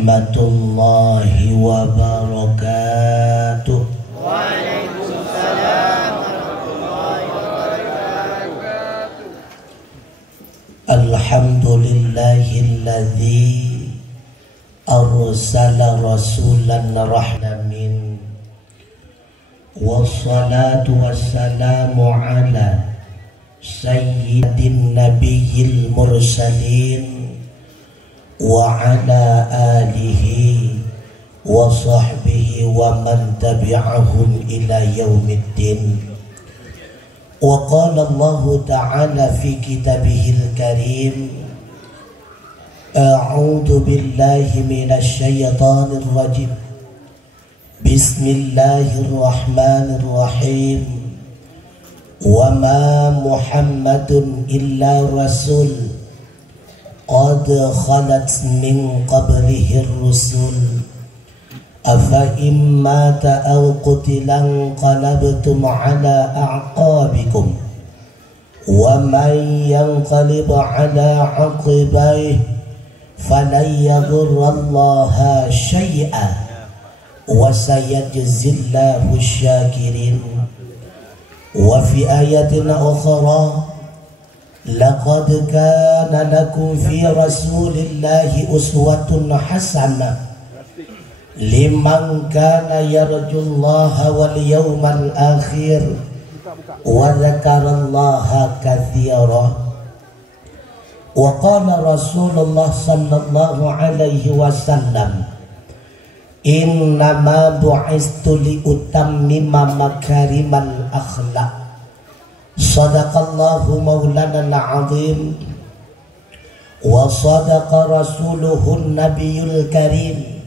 warahmatullahi wabarakatuh. Waalaikumsalam warahmatullahi wabarakatuh. Alhamdulillahilladzi arsala rasulan rahmamin wassalatu wassalamu ala sayyidin nabiyil mursalin wa ala alihi wa sahbihi wa man tabi'ahum ila yaumiddin. Wa qala Allah ta'ala fi kitabihil karim, a'udzu billahi minasy syaithanir rajim, bismillahirrahmanirrahim, wa ma Muhammadun illa rasul qad khalat min qablihi ar-rusul afa imma ta'aw qutilan qalabtum ala a'qabikum wa man yanqalib ala 'aqibayhi falan yadurrallaha syai'an wa sayajzillahu syakirin. Wa fi ayatin ukhra laqad kana lakum fi rasulillahi uswatun hasanah liman kana yarjullaha wal yawmal akhir wa dzakarallaha katsira. Wa qala Rasulullah sallallahu alaihi wasallam, innama bu'istu li utammima makarimal akhlaq. Sadaqallahu maulana al-azim wa sadaqa rasuluhun nabiyul karim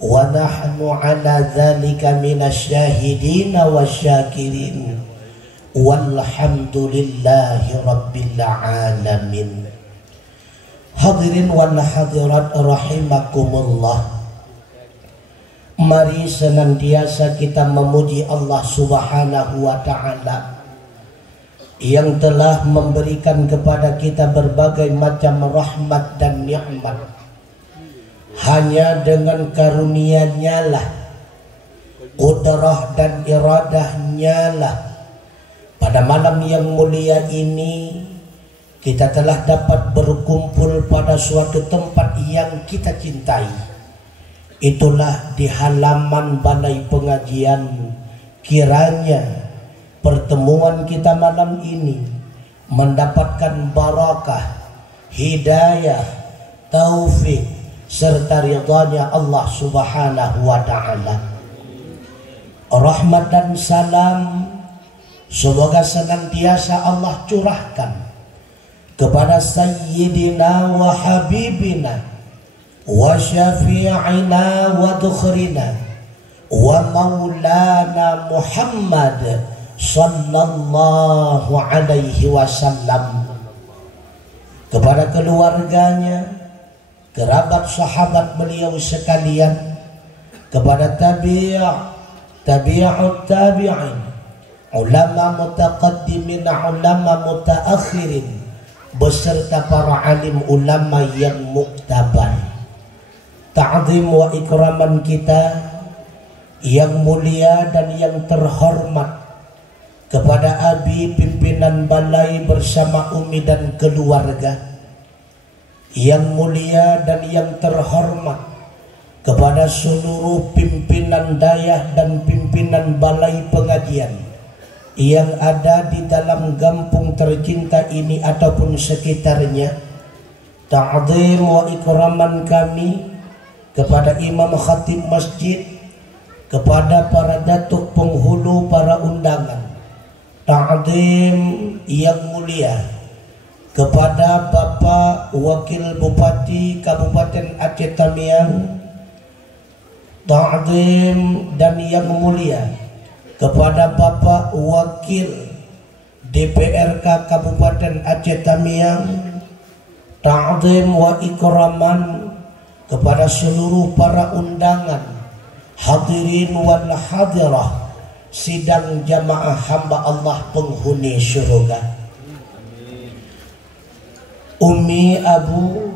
wa nahnu ala dhalika minasy syahidina wasyakirin walhamdulillahi rabbil alamin. Hadirin wal hadirat rahimakumullah, mari senantiasa kita memuji Allah Subhanahu wa ta'ala yang telah memberikan kepada kita berbagai macam rahmat dan nikmat. Hanya dengan karunia-Nya lah, qudrah dan iradahnya lah, pada malam yang mulia ini kita telah dapat berkumpul pada suatu tempat yang kita cintai. Itulah di halaman balai pengajian. Kiranya pertemuan kita malam ini mendapatkan barakah, hidayah, taufik serta ridhanya Allah Subhanahu wa ta'ala. Rahmat dan salam semoga senantiasa Allah curahkan kepada sayyidina wa habibina wa syafi'ina wa dukhrina wa maulana Muhammad sallallahu alaihi wasallam, kepada keluarganya, kerabat sahabat beliau sekalian, kepada tabi'ut tabi'in, ulama mutaqaddimin, ulama mutaakhirin, beserta para alim ulama yang muktabar. Ta'zim wa ikraman kita yang mulia dan yang terhormat kepada Abi pimpinan balai bersama Umi dan keluarga, yang mulia dan yang terhormat kepada seluruh pimpinan dayah dan pimpinan balai pengajian yang ada di dalam kampung tercinta ini ataupun sekitarnya. Ta'zim wa ikraman kami kepada imam khatib masjid, kepada para datuk penghulu, para undangan. Ta'zim yang mulia kepada Bapak Wakil Bupati Kabupaten Aceh Tamiang. Ta'zim dan yang mulia kepada Bapak Wakil DPRK Kabupaten Aceh Tamiang. Ta'zim wa ikraman kepada seluruh para undangan, hadirin wal hadirah sidang jamaah hamba Allah penghuni syurga. Umi, Abu,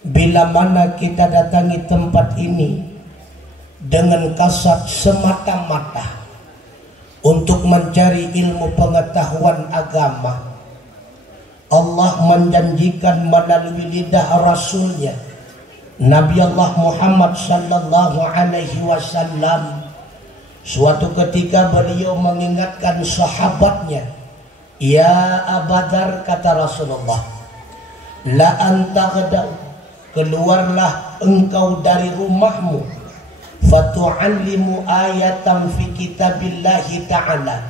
bila mana kita datangi tempat ini dengan kasat semata-mata untuk mencari ilmu pengetahuan agama, Allah menjanjikan melalui lidah Rasulnya Nabi Allah Muhammad sallallahu alaihi wasallam, suatu ketika beliau mengingatkan sahabatnya, "Ya Abadar," kata Rasulullah, "la antaghdau, keluarlah engkau dari rumahmu, fatu'allimu ayatan fi kitabillahi ta'ala,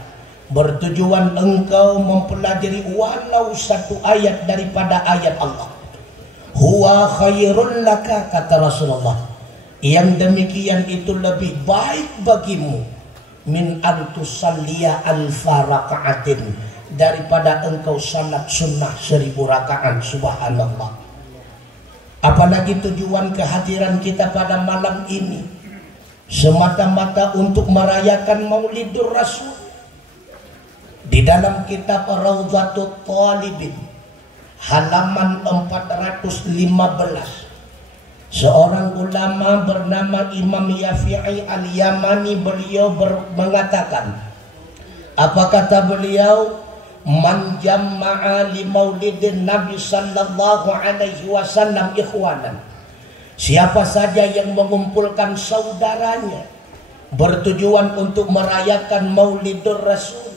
bertujuan engkau mempelajari walau satu ayat daripada ayat Allah. Huwa khairul laka," kata Rasulullah, yang demikian itu lebih baik bagimu, "min antusalliya alfa raka'atin," daripada engkau salat sunnah 1000 rakaat. Subhanallah. Apalagi tujuan kehadiran kita pada malam ini semata-mata untuk merayakan Maulidur Rasul. Di dalam kitab Raudhatut Talibin halaman 415, seorang ulama bernama Imam Yafi'i Al-Yamani, beliau mengatakan, apa kata beliau? "Man jamma'a li maulidin Nabi sallallahu alaihi wasallam ikhwanan." Siapa saja yang mengumpulkan saudaranya bertujuan untuk merayakan Maulidur Rasul,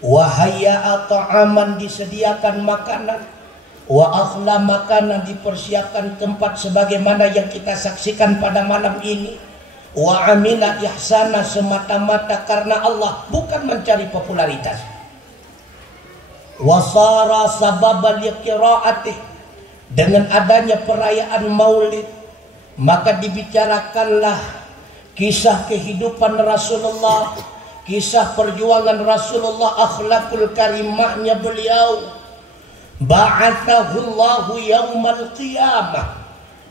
wahaya ta'aman, disediakan makanan, wa akhla, makanan, dipersiapkan tempat sebagaimana yang kita saksikan pada malam ini, wa amila ihsana, semata-mata karena Allah, bukan mencari popularitas, wasara sababal qiraatih, dengan adanya perayaan Maulid maka dibicarakanlah kisah kehidupan Rasulullah, kisah perjuangan Rasulullah, akhlakul karimahnya beliau. Ba'athahullahu yaumal qiyamah,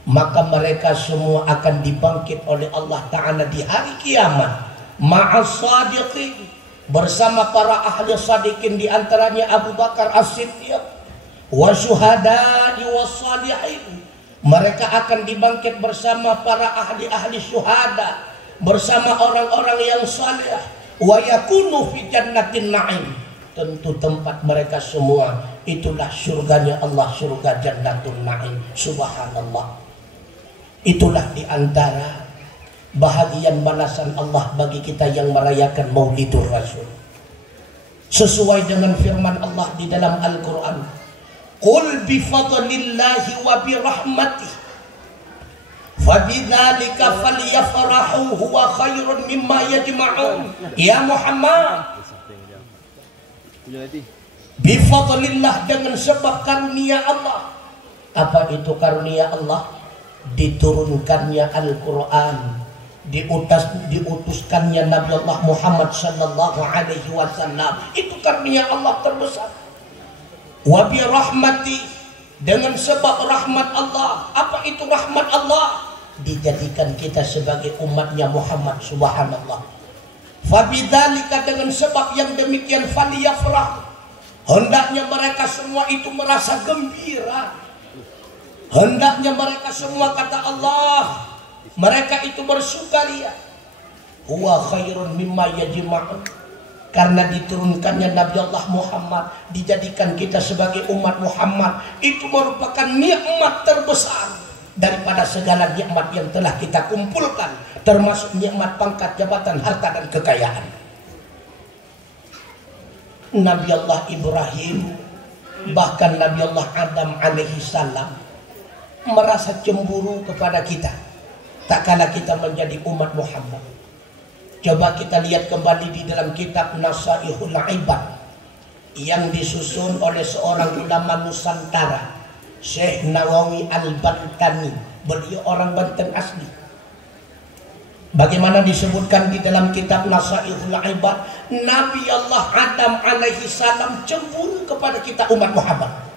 maka mereka semua akan dibangkit oleh Allah Ta'ala di hari kiamat, ma'as sadiqin, bersama para ahli sadiqin, diantaranya Abu Bakar As-Siddiq, wa syuhada'i wa salihin, mereka akan dibangkit bersama para ahli-ahli syuhada, bersama orang-orang yang saleh, wa yakunu fi jannatin na'im, tentu tempat mereka semua itulah surganya Allah, surga Jannatul Na'im. Subhanallah. Itulah diantara bahagian balasan Allah bagi kita yang merayakan Maulidur Rasul. Sesuai dengan firman Allah di dalam Al-Quran, "Qul bifadlillahi wa birahmatihi fabidzalika falyafrahu huwa khairun mimma yajma'un." Ya Muhammad, bifadlillah, dengan sebab karunia Allah. Apa itu karunia Allah? Diturunkannya Al-Quran, diutuskannya Nabi Allah Muhammad sallallahu alaihi wasallam. Itu karunia Allah terbesar. Wa bi rahmati, dengan sebab rahmat Allah. Apa itu rahmat Allah? Dijadikan kita sebagai umatnya Muhammad. Subhanallah. Fabidzalika, dengan sebab yang demikian, faliyafrah, hendaknya mereka semua itu merasa gembira. Hendaknya mereka semua, kata Allah, mereka itu bersukaria. Huwa khairun mimma yajma'un, karena diturunkannya Nabi Allah Muhammad, dijadikan kita sebagai umat Muhammad, itu merupakan nikmat terbesar daripada segala nikmat yang telah kita kumpulkan, termasuk nikmat pangkat, jabatan, harta, dan kekayaan. Nabi Allah Ibrahim, bahkan Nabi Allah Adam alaihi salam merasa cemburu kepada kita tak kala kita menjadi umat Muhammad. Coba kita lihat kembali di dalam kitab Nasaihul Ibad yang disusun oleh seorang ulama Nusantara, Syekh Nawawi Al-Bantani. Beliau orang Banten asli. Bagaimana disebutkan di dalam kitab Nasaihul Ibad, Nabi Allah Adam alaihi salam cemburu kepada kita umat Muhammad.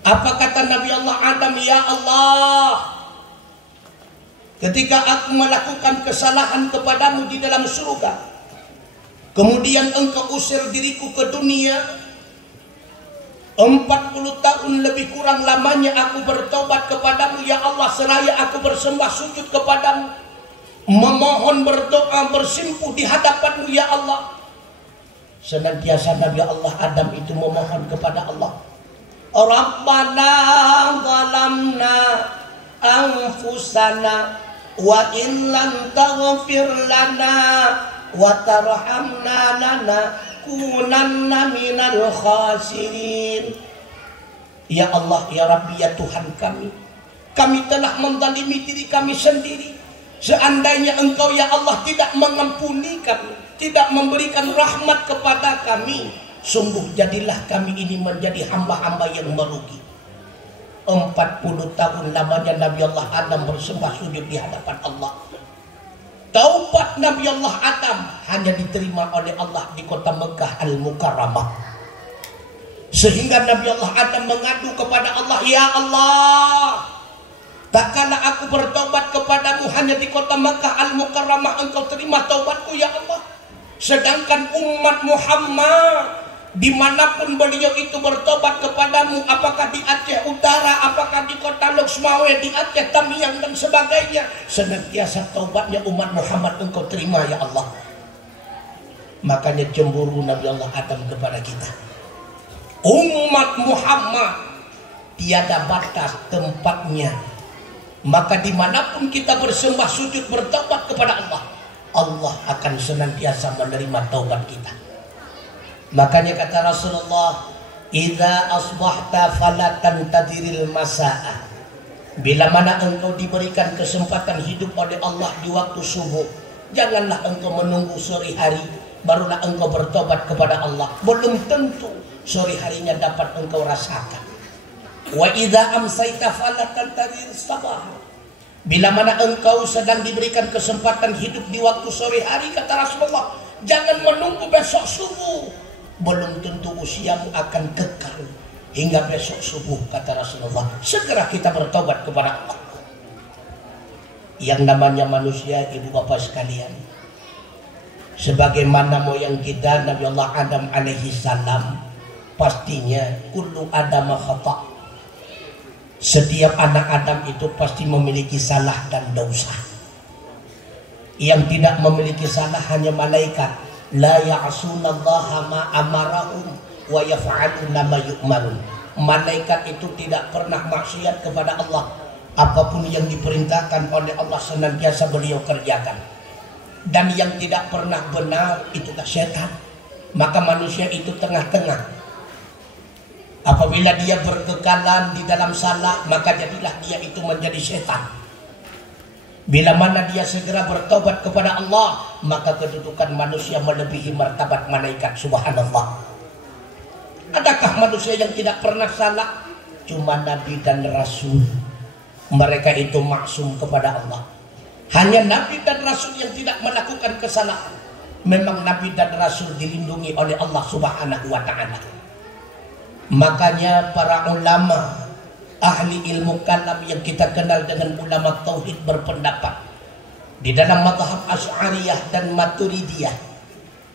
Apa kata Nabi Allah Adam? "Ya Allah, ketika aku melakukan kesalahan kepadamu di dalam surga, kemudian engkau usir diriku ke dunia, 40 tahun lebih kurang lamanya aku bertobat kepadamu ya Allah, seraya aku bersembah sujud kepadamu, memohon, berdoa, bersimpuh di hadapanmu ya Allah. Senantiasa Nabi Allah Adam itu memohon kepada Allah, Rabbana zalamna anfusana wa in lam taghfir lana wa tarhamna lanakunanna minal khasirin. Ya Allah, ya Rabbi, ya Tuhan kami telah menzalimi diri kami sendiri. Seandainya Engkau ya Allah tidak mengampuni kami, tidak memberikan rahmat kepada kami, sungguh jadilah kami ini menjadi hamba-hamba yang merugi. 40 tahun lamanya Nabi Allah Adam bersembah sujud di hadapan Allah. Taubat Nabi Allah Adam hanya diterima oleh Allah di kota Mekah Al-Mukarramah. Sehingga Nabi Allah Adam mengadu kepada Allah, ya Allah, tak kala aku bertobat kepadamu hanya di kota Mekah Al-Mukarramah Engkau terima taubatku ya Allah. Sedangkan umat Muhammad dimanapun beliau itu bertobat kepadamu, apakah di Aceh Utara, apakah di kota Loksmawe, di Aceh Tamiang dan sebagainya, senantiasa taubatnya umat Muhammad Engkau terima ya Allah. Makanya cemburu Nabi Allah Adam kepada kita. Umat Muhammad tiada batas tempatnya, maka dimanapun kita bersembah sujud bertobat kepada Allah, Allah akan senantiasa menerima taubat kita. Makanya kata Rasulullah, idza asbahta fala tantadiril masaa. Bila mana engkau diberikan kesempatan hidup oleh Allah di waktu subuh, janganlah engkau menunggu sore hari barulah engkau bertobat kepada Allah. Belum tentu sore harinya dapat engkau rasakan. Wa idza amsayta fala tantadiril sabah. Bila mana engkau sedang diberikan kesempatan hidup di waktu sore hari, kata Rasulullah, jangan menunggu besok subuh. Belum tentu usiamu akan kekal hingga besok subuh, kata Rasulullah. Segera kita bertobat kepada Allah. Yang namanya manusia, ibu bapak sekalian, sebagaimana moyang kita Nabi Allah Adam alaihi salam, pastinya kullu adama khata'. Setiap anak Adam itu pasti memiliki salah dan dosa. Yang tidak memiliki salah hanya malaikat. La ya'sunallaha ma amarahum wa yaf'aluna ma yu'marun. Malaikat itu tidak pernah maksiat kepada Allah. Apapun yang diperintahkan oleh Allah senantiasa beliau kerjakan. Dan yang tidak pernah benar itulah setan. Maka manusia itu tengah-tengah. Apabila dia berkekalan di dalam salah, maka jadilah dia itu menjadi setan. Bila mana dia segera bertobat kepada Allah, maka kedudukan manusia melebihi martabat malaikat. Subhanallah. Adakah manusia yang tidak pernah salah? Cuma Nabi dan Rasul, mereka itu maksum kepada Allah. Hanya Nabi dan Rasul yang tidak melakukan kesalahan. Memang Nabi dan Rasul dilindungi oleh Allah Subhanahu wa ta'ala. Makanya para ulama ahli ilmu kalam yang kita kenal dengan ulama tauhid berpendapat di dalam mazhab Asy'ariyah dan Maturidiyah,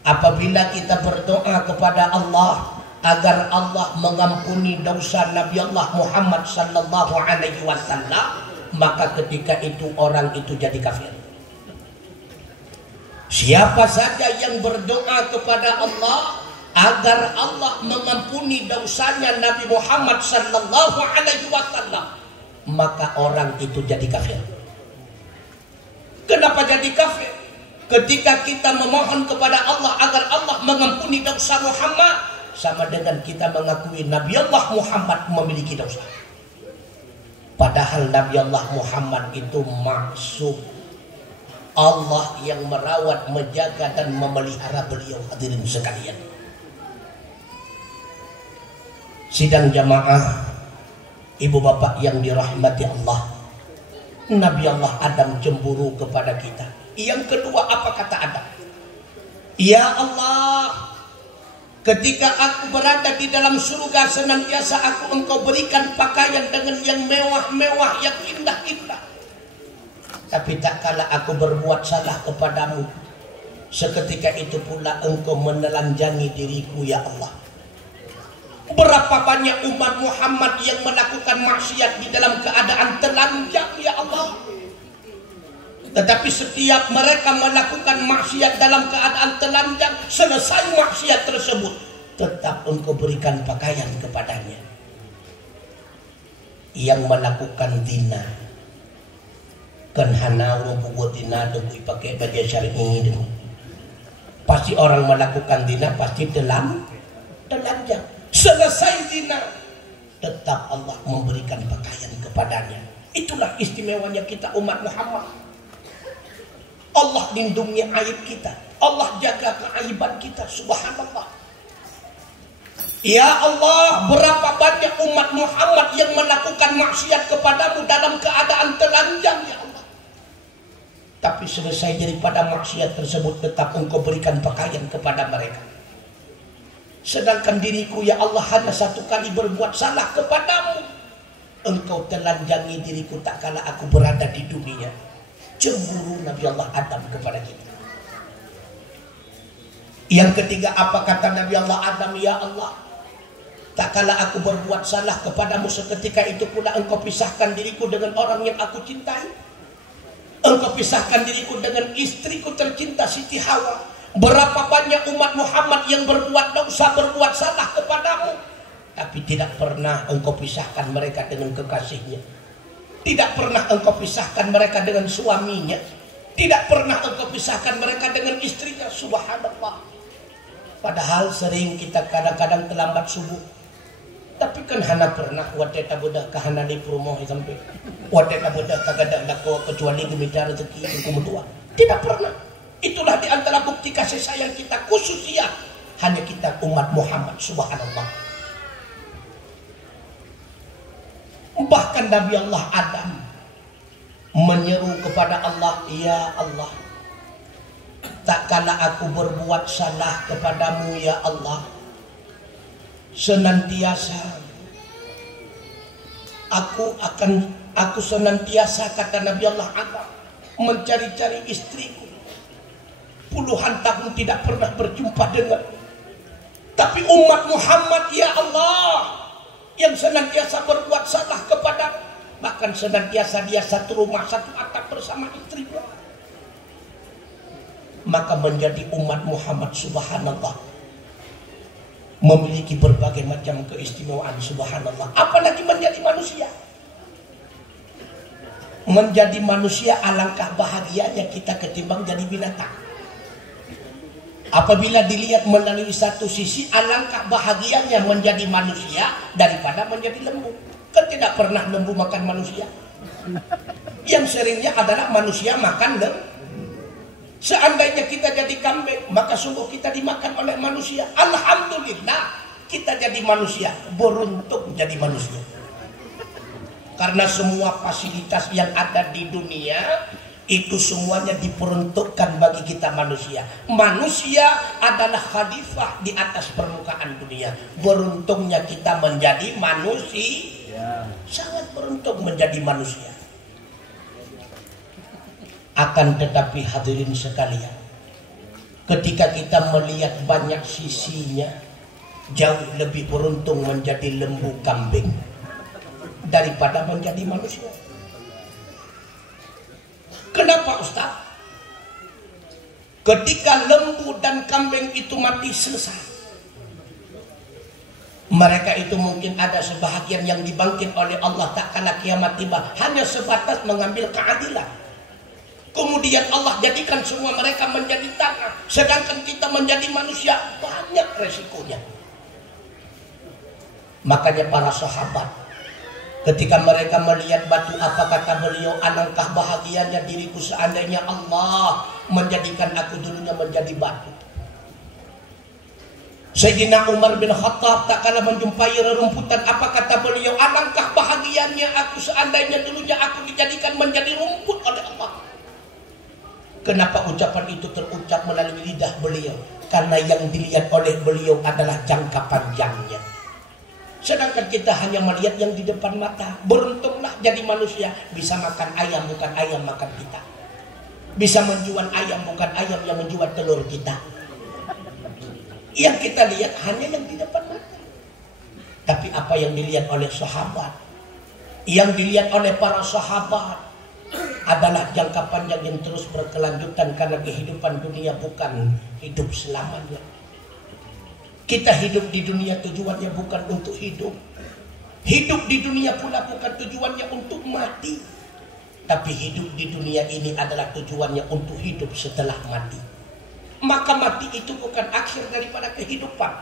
apabila kita berdoa kepada Allah agar Allah mengampuni dosa Nabi Allah Muhammad sallallahu alaihi wasallam, maka ketika itu orang itu jadi kafir. Siapa saja yang berdoa kepada Allah agar Allah mengampuni dosanya Nabi Muhammad sallallahu alaihi wasallam, maka orang itu jadi kafir. Kenapa jadi kafir? Ketika kita memohon kepada Allah agar Allah mengampuni dosa Muhammad, sama dengan kita mengakui Nabi Allah Muhammad memiliki dosa. Padahal Nabi Allah Muhammad itu maksum. Allah yang merawat, menjaga dan memelihara beliau, hadirin sekalian. Sidang jamaah, ibu bapak yang dirahmati Allah, Nabi Allah Adam cemburu kepada kita. Yang kedua, apa kata Adam? Ya Allah, ketika aku berada di dalam surga, senantiasa engkau berikan pakaian dengan yang mewah-mewah, yang indah-indah. Tapi tak kala aku berbuat salah kepadamu, seketika itu pula engkau menelanjangi diriku ya Allah. Berapa banyak umat Muhammad yang melakukan maksiat di dalam keadaan telanjang, ya Allah. Tetapi setiap mereka melakukan maksiat dalam keadaan telanjang, selesai maksiat tersebut, tetap engkau berikan pakaian kepadanya. Yang melakukan zina, kan hana buat zina demi pakai baju syar'i, pasti orang melakukan zina pasti telanjang. Selesai zina, tetap Allah memberikan pakaian kepadanya. Itulah istimewanya kita umat Muhammad. Allah lindungi aib kita, Allah jaga keaiban kita. Subhanallah. Ya Allah, berapa banyak umat Muhammad yang melakukan maksiat kepadamu dalam keadaan telanjang, ya Allah. Tapi selesai daripada maksiat tersebut, tetap engkau berikan pakaian kepada mereka. Sedangkan diriku, ya Allah, hanya satu kali berbuat salah kepadamu. Engkau telanjangi diriku tak kala aku berada di dunia. Cemburu Nabi Allah Adam kepada kita. Yang ketiga, apa kata Nabi Allah Adam? Ya Allah, tak kala aku berbuat salah kepadamu, seketika itu pula engkau pisahkan diriku dengan orang yang aku cintai. Engkau pisahkan diriku dengan istriku tercinta Siti Hawa. Berapa banyak umat Muhammad yang berbuat dosa, berbuat salah kepadamu, tapi tidak pernah engkau pisahkan mereka dengan kekasihnya. Tidak pernah engkau pisahkan mereka dengan suaminya. Tidak pernah engkau pisahkan mereka dengan istrinya. Subhanallah. Padahal sering kita kadang-kadang terlambat subuh. Tapi kan hana pernah wateta budak kahana di perumoh sampai wateta budak kagada lako kecuali gemitar rezeki hukum dua. Tidak pernah. Itulah di antara bukti kasih sayang kita, khususnya hanya kita umat Muhammad. Subhanallah. Bahkan Nabi Allah Adam menyeru kepada Allah, ya Allah, tak kala aku berbuat salah kepadamu, ya Allah, senantiasa aku senantiasa, kata Nabi Allah Adam, mencari-cari istriku. Puluhan tahun tidak pernah berjumpa dengan. Tapi umat Muhammad, ya Allah, yang senantiasa berbuat salah kepada, bahkan senantiasa dia satu rumah, satu atap bersama istrinya. Maka menjadi umat Muhammad, subhanallah, memiliki berbagai macam keistimewaan. Subhanallah. Apalagi menjadi manusia. Menjadi manusia, alangkah bahagianya kita ketimbang jadi binatang. Apabila dilihat melalui satu sisi, alangkah bahagianya menjadi manusia daripada menjadi lembu. Kan tidak pernah lembu makan manusia. Yang seringnya adalah manusia makan lembu. Seandainya kita jadi kambing, maka sungguh kita dimakan oleh manusia. Alhamdulillah, kita jadi manusia. Beruntung jadi manusia. Karena semua fasilitas yang ada di dunia itu semuanya diperuntukkan bagi kita manusia. Manusia adalah khalifah di atas permukaan dunia. Beruntungnya kita menjadi manusia. Sangat beruntung menjadi manusia. Akan tetapi hadirin sekalian, ketika kita melihat banyak sisinya, jauh lebih beruntung menjadi lembu kambing daripada menjadi manusia. Kenapa Ustaz? Ketika lembu dan kambing itu mati selesai, mereka itu mungkin ada sebahagian yang dibangkit oleh Allah tak kala kiamat tiba, hanya sebatas mengambil keadilan. Kemudian Allah jadikan semua mereka menjadi tanah, sedangkan kita menjadi manusia, banyak resikonya. Makanya para sahabat, ketika mereka melihat batu, apa kata beliau? Alangkah bahagianya diriku seandainya Allah menjadikan aku dulunya menjadi batu. Sayyidina Umar bin Khattab tak kala menjumpai rerumputan, apa kata beliau? Alangkah bahagianya aku seandainya dulunya aku dijadikan menjadi rumput oleh Allah. Kenapa ucapan itu terucap melalui lidah beliau? Karena yang dilihat oleh beliau adalah jangka panjangnya. Sedangkan kita hanya melihat yang di depan mata. Beruntunglah jadi manusia, bisa makan ayam bukan ayam makan kita. Bisa menjual ayam bukan ayam yang menjual telur kita. Yang kita lihat hanya yang di depan mata. Tapi apa yang dilihat oleh sahabat, yang dilihat oleh para sahabat adalah jangka panjang yang terus berkelanjutan, karena kehidupan dunia bukan hidup selamanya. Kita hidup di dunia tujuannya bukan untuk hidup. Hidup di dunia pula bukan tujuannya untuk mati. Tapi hidup di dunia ini adalah tujuannya untuk hidup setelah mati. Maka mati itu bukan akhir daripada kehidupan.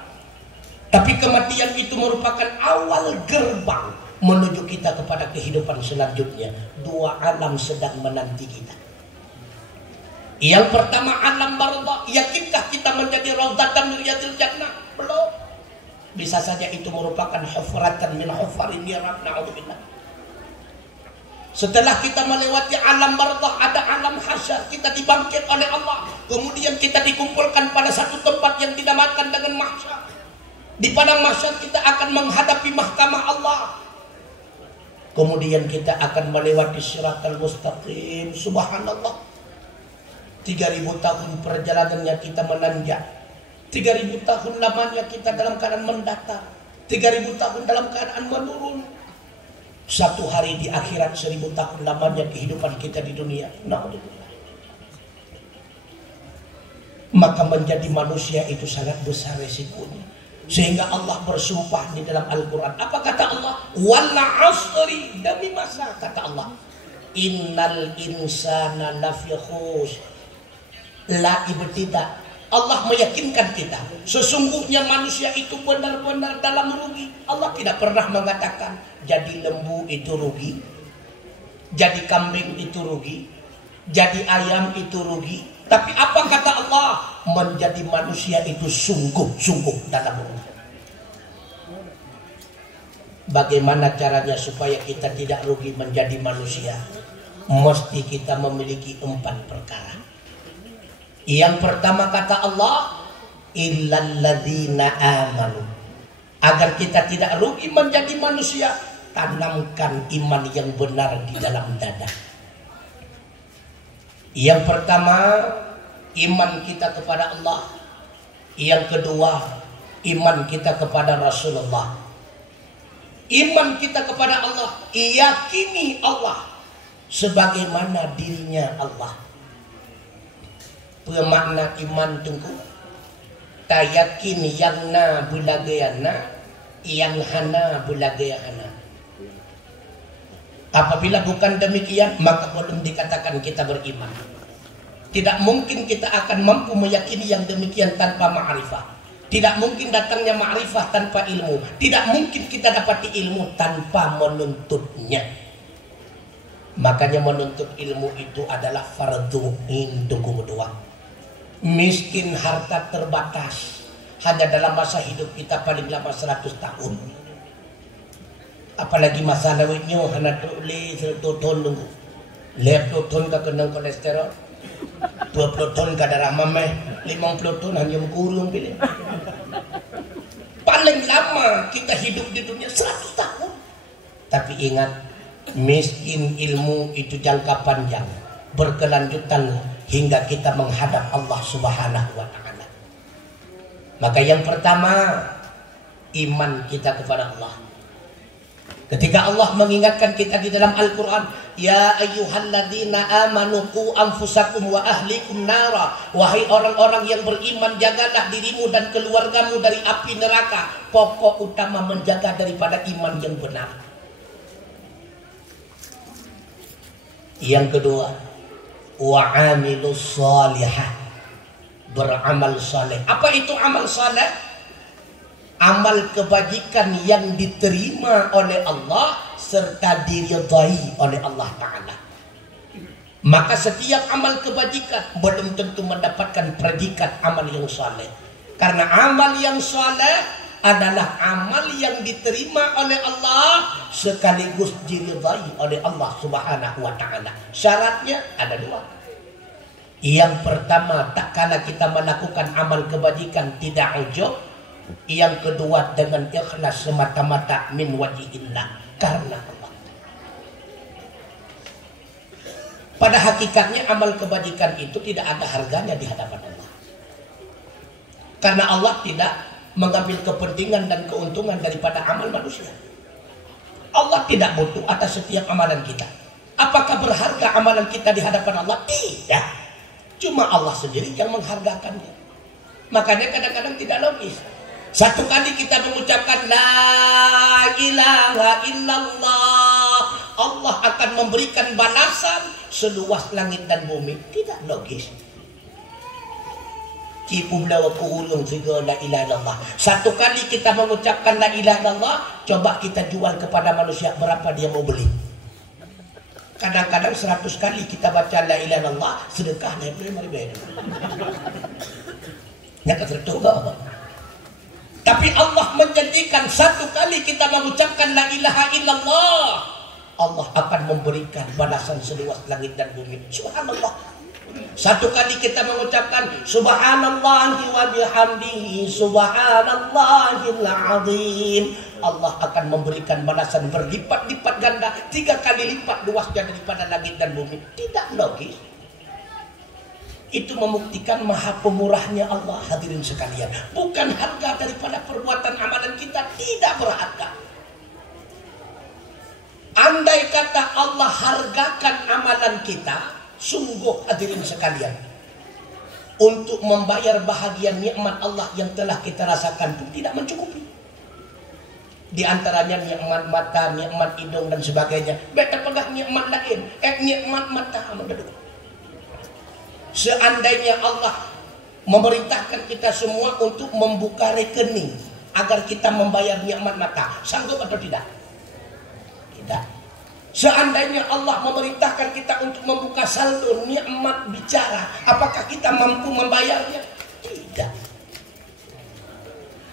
Tapi kematian itu merupakan awal gerbang menuju kita kepada kehidupan selanjutnya. Dua alam sedang menanti kita. Yang pertama alam barzakh. Yakinkah kita menjadi raudhatan min riyadil jannah? Belum. Bisa saja itu merupakan hufratan min hufarin niran, na'udzubillah. Setelah kita melewati alam barzakh, ada alam hasyar. Kita dibangkit oleh Allah. Kemudian kita dikumpulkan pada satu tempat yang dinamakan dengan mahsyar. Di padang mahsyar kita akan menghadapi mahkamah Allah. Kemudian kita akan melewati Shiratal Mustaqim. Subhanallah. 3000 tahun perjalanannya kita menanjak. 3000 tahun lamanya kita dalam keadaan mendatar. 3000 tahun dalam keadaan menurun. Satu hari di akhirat, 1000 tahun lamanya kehidupan kita di dunia. Na'udzubillah. Maka menjadi manusia itu sangat besar resikonya. Sehingga Allah bersumpah di dalam Al-Quran. Apa kata Allah? Wal 'asri, demi masa, kata Allah. Innal insana lafi khusr. La ibtida. Allah meyakinkan kita, sesungguhnya manusia itu benar-benar dalam rugi. Allah tidak pernah mengatakan jadi lembu itu rugi, jadi kambing itu rugi, jadi ayam itu rugi. Tapi apa kata Allah? Menjadi manusia itu sungguh-sungguh dalam rugi. Bagaimana caranya supaya kita tidak rugi menjadi manusia? Mesti kita memiliki 4 perkara. Yang pertama kata Allah, illal ladzina amanu. Agar kita tidak rugi menjadi manusia, tanamkan iman yang benar di dalam dada. Yang pertama, iman kita kepada Allah. Yang kedua, iman kita kepada Rasulullah. Iman kita kepada Allah, yakini Allah sebagaimana dirinya Allah. Pemakna iman tunggu tayakin yang na bulagayana, yang hana bulagayana. Apabila bukan demikian, maka belum dikatakan kita beriman. Tidak mungkin kita akan mampu meyakini yang demikian tanpa ma'rifah. Tidak mungkin datangnya ma'rifah tanpa ilmu. Tidak mungkin kita dapati ilmu tanpa menuntutnya. Makanya menuntut ilmu itu adalah fardu induk berdua. Miskin harta terbatas, hanya dalam masa hidup kita paling lama 100 tahun. Apalagi masa lawitnya hanya tulis 100 tahun nunggu. 50 tahun ke kena kolesterol, 20 tahun ke darah mameh, 50 tahun hanya mengurung pilih. Paling lama kita hidup di dunia 100 tahun. Tapi ingat, miskin ilmu itu jangka panjang, berkelanjutan hingga kita menghadap Allah Subhanahu wa ta'ala. Maka yang pertama, iman kita kepada Allah. Ketika Allah mengingatkan kita di dalam Al-Quran, ya ayyuhalladzina amanu qu anfusakum wa ahlikum nara. Wahai orang-orang yang beriman, jagalah dirimu dan keluargamu dari api neraka. Pokok utama menjaga daripada iman yang benar. Yang kedua, wa'amilus salihah, beramal saleh. Apa itu amal saleh? Amal kebajikan yang diterima oleh Allah serta diridhai oleh Allah Ta'ala. Maka setiap amal kebajikan belum tentu mendapatkan predikat amal yang saleh. Karena amal yang saleh adalah amal yang diterima oleh Allah sekaligus diridhai oleh Allah Subhanahu wa ta'ala. Syaratnya ada 2. Yang pertama, tak kala kita melakukan amal kebajikan tidak ujub. Yang kedua, dengan ikhlas semata-mata min wajhillah, karena Allah. Pada hakikatnya amal kebajikan itu tidak ada harganya di hadapan Allah. Karena Allah tidak mengambil kepentingan dan keuntungan daripada amal manusia. Allah tidak butuh atas setiap amalan kita. Apakah berharga amalan kita di hadapan Allah? Tidak. Cuma Allah sendiri yang menghargakannya. Makanya kadang-kadang tidak logis. Satu kali kita mengucapkan la ilaha illallah, Allah akan memberikan balasan seluas langit dan bumi. Tidak logis. La ilaha illallah. Satu kali kita mengucapkan la ilaha illallah, coba kita jual kepada manusia, berapa dia mau beli? Kadang-kadang 100 kali kita baca la ilaha illallah, sedekah dia beli mari. Ya ketertuga. Tapi Allah menjadikan satu kali kita mengucapkan la ilaha illallah, Allah akan memberikan balasan seluas langit dan bumi. Subhanallah. Satu kali kita mengucapkan subhanallahi wa bihamdihi subhanallahil azim, Allah akan memberikan balasan berlipat-lipat ganda, 3 kali lipat luasnya daripada langit dan bumi. Tidak logis. Itu membuktikan maha pemurahnya Allah, hadirin sekalian. Bukan harga daripada perbuatan amalan kita tidak berharga. Andai kata Allah hargakan amalan kita, sungguh hadirin sekalian, untuk membayar bahagian nikmat Allah yang telah kita rasakan pun tidak mencukupi. Di antaranya nikmat mata, nikmat hidung dan sebagainya. Beta pegang nikmat lain, nikmat mata. Seandainya Allah memerintahkan kita semua untuk membuka rekening agar kita membayar nikmat mata, sanggup atau tidak? Tidak. Seandainya Allah memerintahkan kita untuk membuka saldo nikmat bicara, apakah kita mampu membayarnya? Tidak.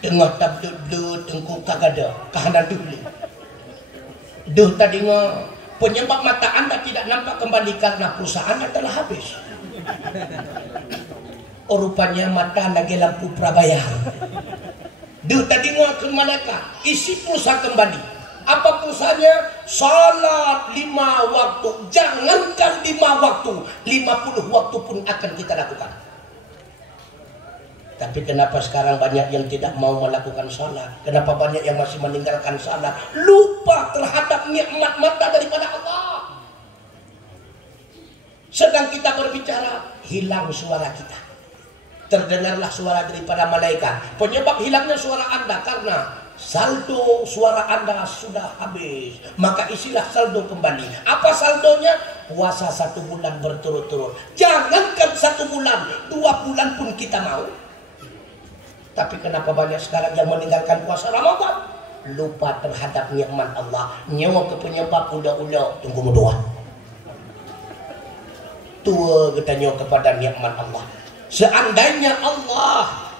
Tengah tabdud tengku kagada kahana dulu. Duh tadi penyebab mata Anda tidak nampak kembali karena perusahaan telah habis. Oh, rupanya mata lagi lampu prabayar. Duh tadi ke malaikat isi pulsa kembali. Apa pulsanya? Salat 5 waktu. Jangankan 5 waktu, 50 waktu pun akan kita lakukan. Tapi kenapa sekarang banyak yang tidak mau melakukan salat? Kenapa banyak yang masih meninggalkan salat? Lupa terhadap nikmat mata daripada Allah. Sedang kita berbicara, hilang suara kita. Terdengarlah suara daripada malaikat. Penyebab hilangnya suara Anda karena saldo suara Anda sudah habis. Maka isilah saldo kembali. Apa saldonya? Puasa 1 bulan berturut-turut. Jangankan 1 bulan, 2 bulan pun kita mau. Tapi kenapa banyak sekarang yang meninggalkan puasa Ramadan? Lupa terhadap nikmat Allah. Nyawa ke penyebab udah tunggu berdoa. Tua kita nyawa kepada nikmat Allah. Seandainya Allah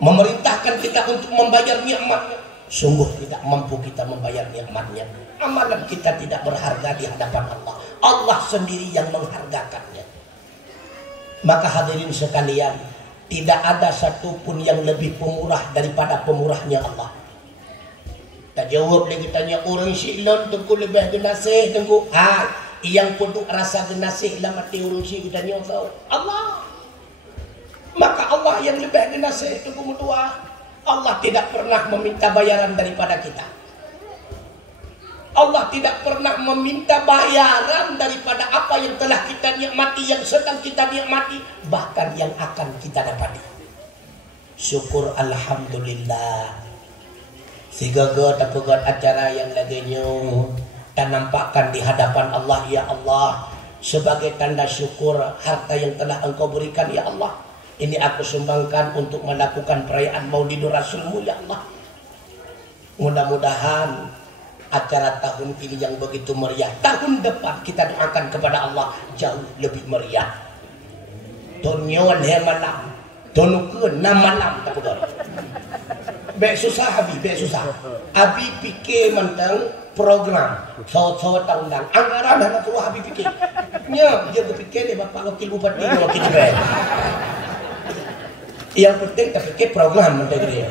memerintahkan kita untuk membayar nikmatnya, sungguh tidak mampu kita membayar nikmatnya. Amalan kita tidak berharga di hadapan Allah. Allah sendiri yang menghargakannya. Maka hadirin sekalian, tidak ada satupun yang lebih pemurah daripada pemurahnya Allah. Tak jawab lagi tanya orang silon tengku lebih genasih tengku. Yang penuh rasa genasih lah mati orang si kita tanya kau. Allah. Maka Allah yang lebih genasih tengku mutua. Allah tidak pernah meminta bayaran daripada kita. Allah tidak pernah meminta bayaran daripada apa yang telah kita nikmati, yang sedang kita nikmati, bahkan yang akan kita dapati. Syukur alhamdulillah. Sigaga takugat acara yang lagi dan nampakkan di hadapan Allah, ya Allah, sebagai tanda syukur harta yang telah Engkau berikan, ya Allah. Ini aku sumbangkan untuk melakukan perayaan Maulidur Rasulmu, ya Allah. Mudah-mudahan acara tahun ini yang begitu meriah, tahun depan kita doakan kepada Allah jauh lebih meriah. Tonyon he malam, tonukun 6 malam tak betul. Bek susah Habib, bek susah. Habib fikir mentang program so tahun dan anggaran dah nak Habib fikir. Nya dia berfikir dia bapak wakil bupati wakil bek. Yang penting terfikir program mentang dia.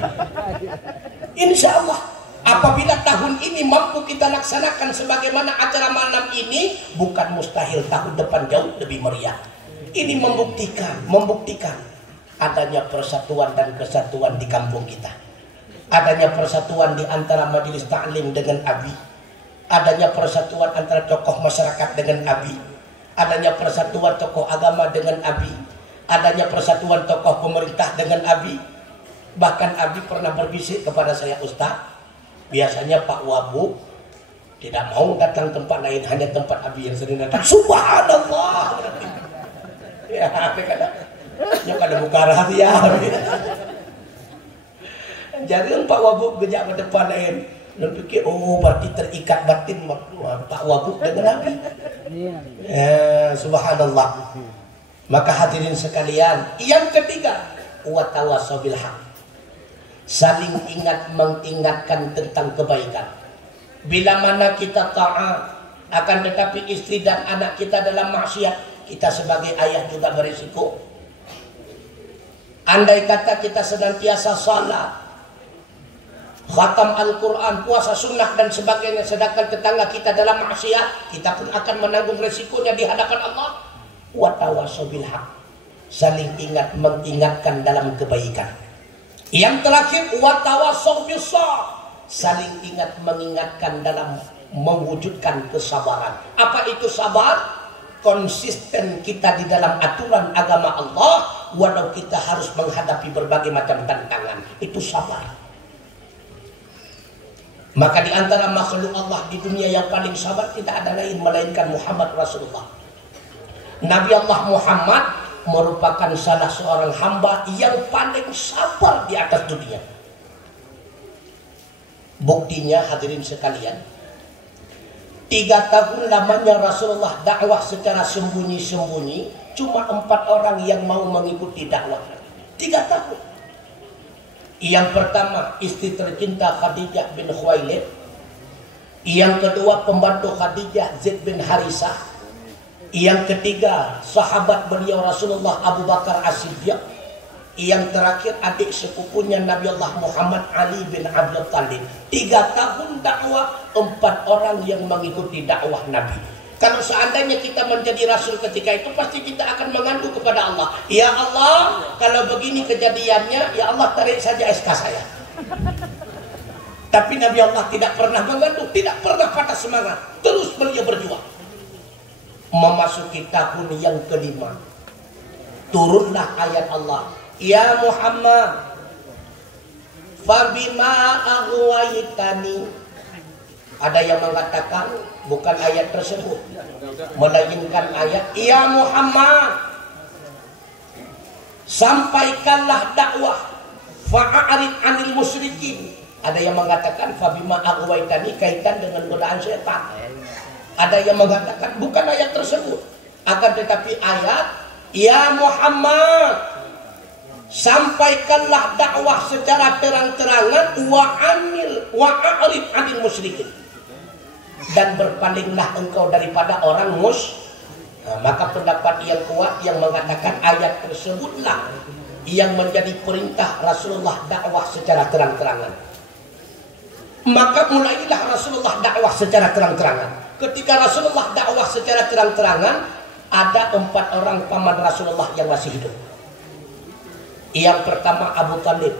Insya Allah apabila tahun ini mampu kita laksanakan sebagaimana acara malam ini, bukan mustahil tahun depan jauh lebih meriah. Ini membuktikan adanya persatuan dan kesatuan di kampung kita. adanya persatuan di antara majelis taklim dengan ABI, adanya persatuan antara tokoh masyarakat dengan ABI, adanya persatuan tokoh agama dengan ABI, adanya persatuan tokoh pemerintah dengan ABI. Bahkan ABI pernah berbisik kepada saya, Ustaz, biasanya Pak Wabu tidak mau datang tempat lain, hanya tempat ABI yang sering datang. Subhanallah. Ya, kada buka rahasia. Jadi Pak Wabuk gejak ke depan lain. Dan pikir, oh berarti terikat batin Pak Wabuk dengan Nabi. Subhanallah. Maka hadirin sekalian, yang ketiga, watawasau bil haq. Saling ingat mengingatkan tentang kebaikan. Bila mana kita taat, akan tetapi istri dan anak kita dalam maksiat, kita sebagai ayah juga berisiko. Andai kata kita senantiasa salat, khatam Al-Quran, puasa sunnah dan sebagainya, sedangkan tetangga kita dalam maksiat, kita pun akan menanggung resikonya di hadapan Allah. Watawasau bil haq. Saling ingat mengingatkan dalam kebaikan. Yang terakhir, watawasau bis sabr. Saling ingat mengingatkan dalam mewujudkan kesabaran. Apa itu sabar? Konsisten kita di dalam aturan agama Allah, walau kita harus menghadapi berbagai macam tantangan. Itu sabar. Maka di antara makhluk Allah di dunia yang paling sabar tidak ada lain melainkan Muhammad Rasulullah. Nabi Allah Muhammad merupakan salah seorang hamba yang paling sabar di atas dunia. Buktinya hadirin sekalian, 3 tahun lamanya Rasulullah dakwah secara sembunyi-sembunyi, cuma 4 orang yang mau mengikuti dakwah. 3 tahun. Yang pertama, istri tercinta Khadijah bin Khuwailid. Yang kedua, pembantu Khadijah Zaid bin Harisah. Yang ketiga, sahabat beliau Rasulullah Abu Bakar As-Siddiq. Yang terakhir, adik sepupunya Nabi Allah Muhammad Ali bin Abdul Talib. 3 tahun dakwah, 4 orang yang mengikuti dakwah Nabi. Kalau seandainya kita menjadi Rasul ketika itu, pasti kita akan mengadu kepada Allah. Ya Allah, kalau begini kejadiannya, ya Allah tarik saja SK saya. Tapi Nabi Allah tidak pernah mengadu, tidak pernah patah semangat. Terus beliau berjuang. Memasuki tahun yang kelima, turunlah ayat Allah. Ya Muhammad, fabima aghwaytani. Ada yang mengatakan bukan ayat tersebut, melainkan ayat ya Muhammad, sampaikanlah dakwah, fa'arid anil musyrikin. Ada yang mengatakan fabima aghwaytani kaitan dengan godaan setan. Ada yang mengatakan bukan ayat tersebut, akan tetapi ayat ya Muhammad, sampaikanlah dakwah secara terang-terangan, wa'arid anil musyrikin, dan berpalinglah engkau daripada orang maka pendapat yang kuat yang mengatakan ayat tersebutlah yang menjadi perintah Rasulullah dakwah secara terang-terangan. Maka mulailah Rasulullah dakwah secara terang-terangan. Ketika Rasulullah dakwah secara terang-terangan, ada 4 orang paman Rasulullah yang masih hidup. Yang pertama Abu Talib.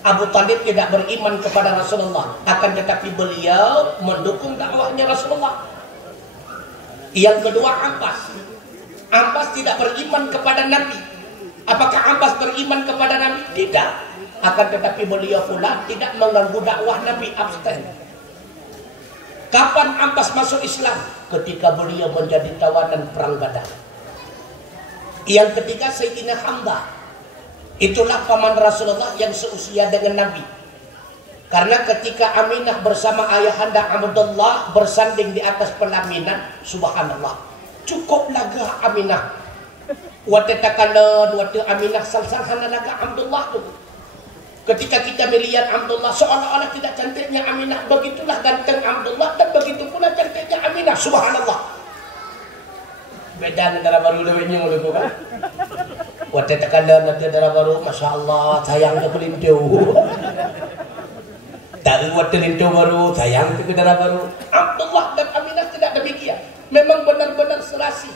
Abu Talib tidak beriman kepada Rasulullah, akan tetapi beliau mendukung dakwahnya Rasulullah. Yang kedua Abbas. Abbas tidak beriman kepada Nabi. Apakah Abbas beriman kepada Nabi? Tidak. Akan tetapi beliau pula tidak mengganggu dakwah Nabi, abstain. Kapan Abbas masuk Islam? Ketika beliau menjadi tawanan perang Badar. Yang ketiga Sayyidina Hamzah. Itulah paman Rasulullah yang seusia dengan Nabi. Karena ketika Aminah bersama ayahanda Abdullah bersanding di atas pelaminan, subhanallah, cukup laga Aminah. Waktu takalan, waktu Aminah salsalhana laga Abdullah tu. Ketika kita melihat Abdullah seolah-olah tidak cantiknya Aminah, begitulah ganteng Abdullah dan begitu pula cantiknya Aminah, subhanallah. Beda negara baru dewenya mulai kan. Waktu tekalan nanti negara baru, masya Allah sayangnya pelintiu. Dari waktu pelintiu baru sayang ke negara baru. Abdullah dan Aminah tidak demikian. Memang benar-benar serasi.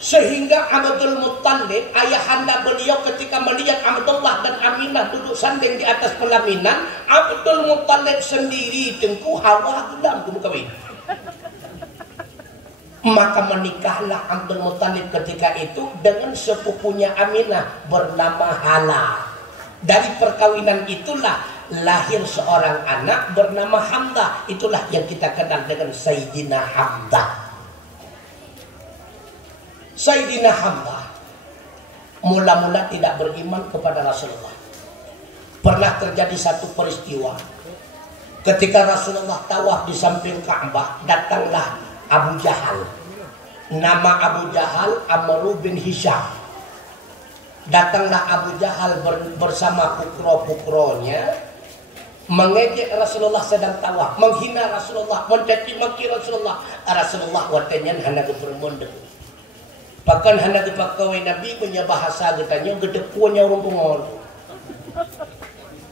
Sehingga Abdul Muttalib, ayahanda beliau ketika melihat Abdullah dan Aminah duduk sanding di atas pelaminan, Abdul Muttalib sendiri tengku hawa gelam kudu kawin. Maka menikahlah Abdul Muttalib ketika itu dengan sepupunya Aminah bernama Hala. Dari perkawinan itulah lahir seorang anak bernama Hamzah. Itulah yang kita kenal dengan Sayyidina Hamzah. Sayyidina Hamzah mula-mula tidak beriman kepada Rasulullah. Pernah terjadi satu peristiwa. Ketika Rasulullah tawaf di samping Ka'bah, datanglah Abu Jahal. Nama Abu Jahal Amr bin Hisham. Datanglah Abu Jahal bersama pukro-pukronya, mengejek Rasulullah sedang tawaf, menghina Rasulullah, mencaci maki Rasulullah. Rasulullah watanyan hana kepermondek. Bahkan hana kepakawai Nabi punya bahasa getanya gedepunya rumpungon.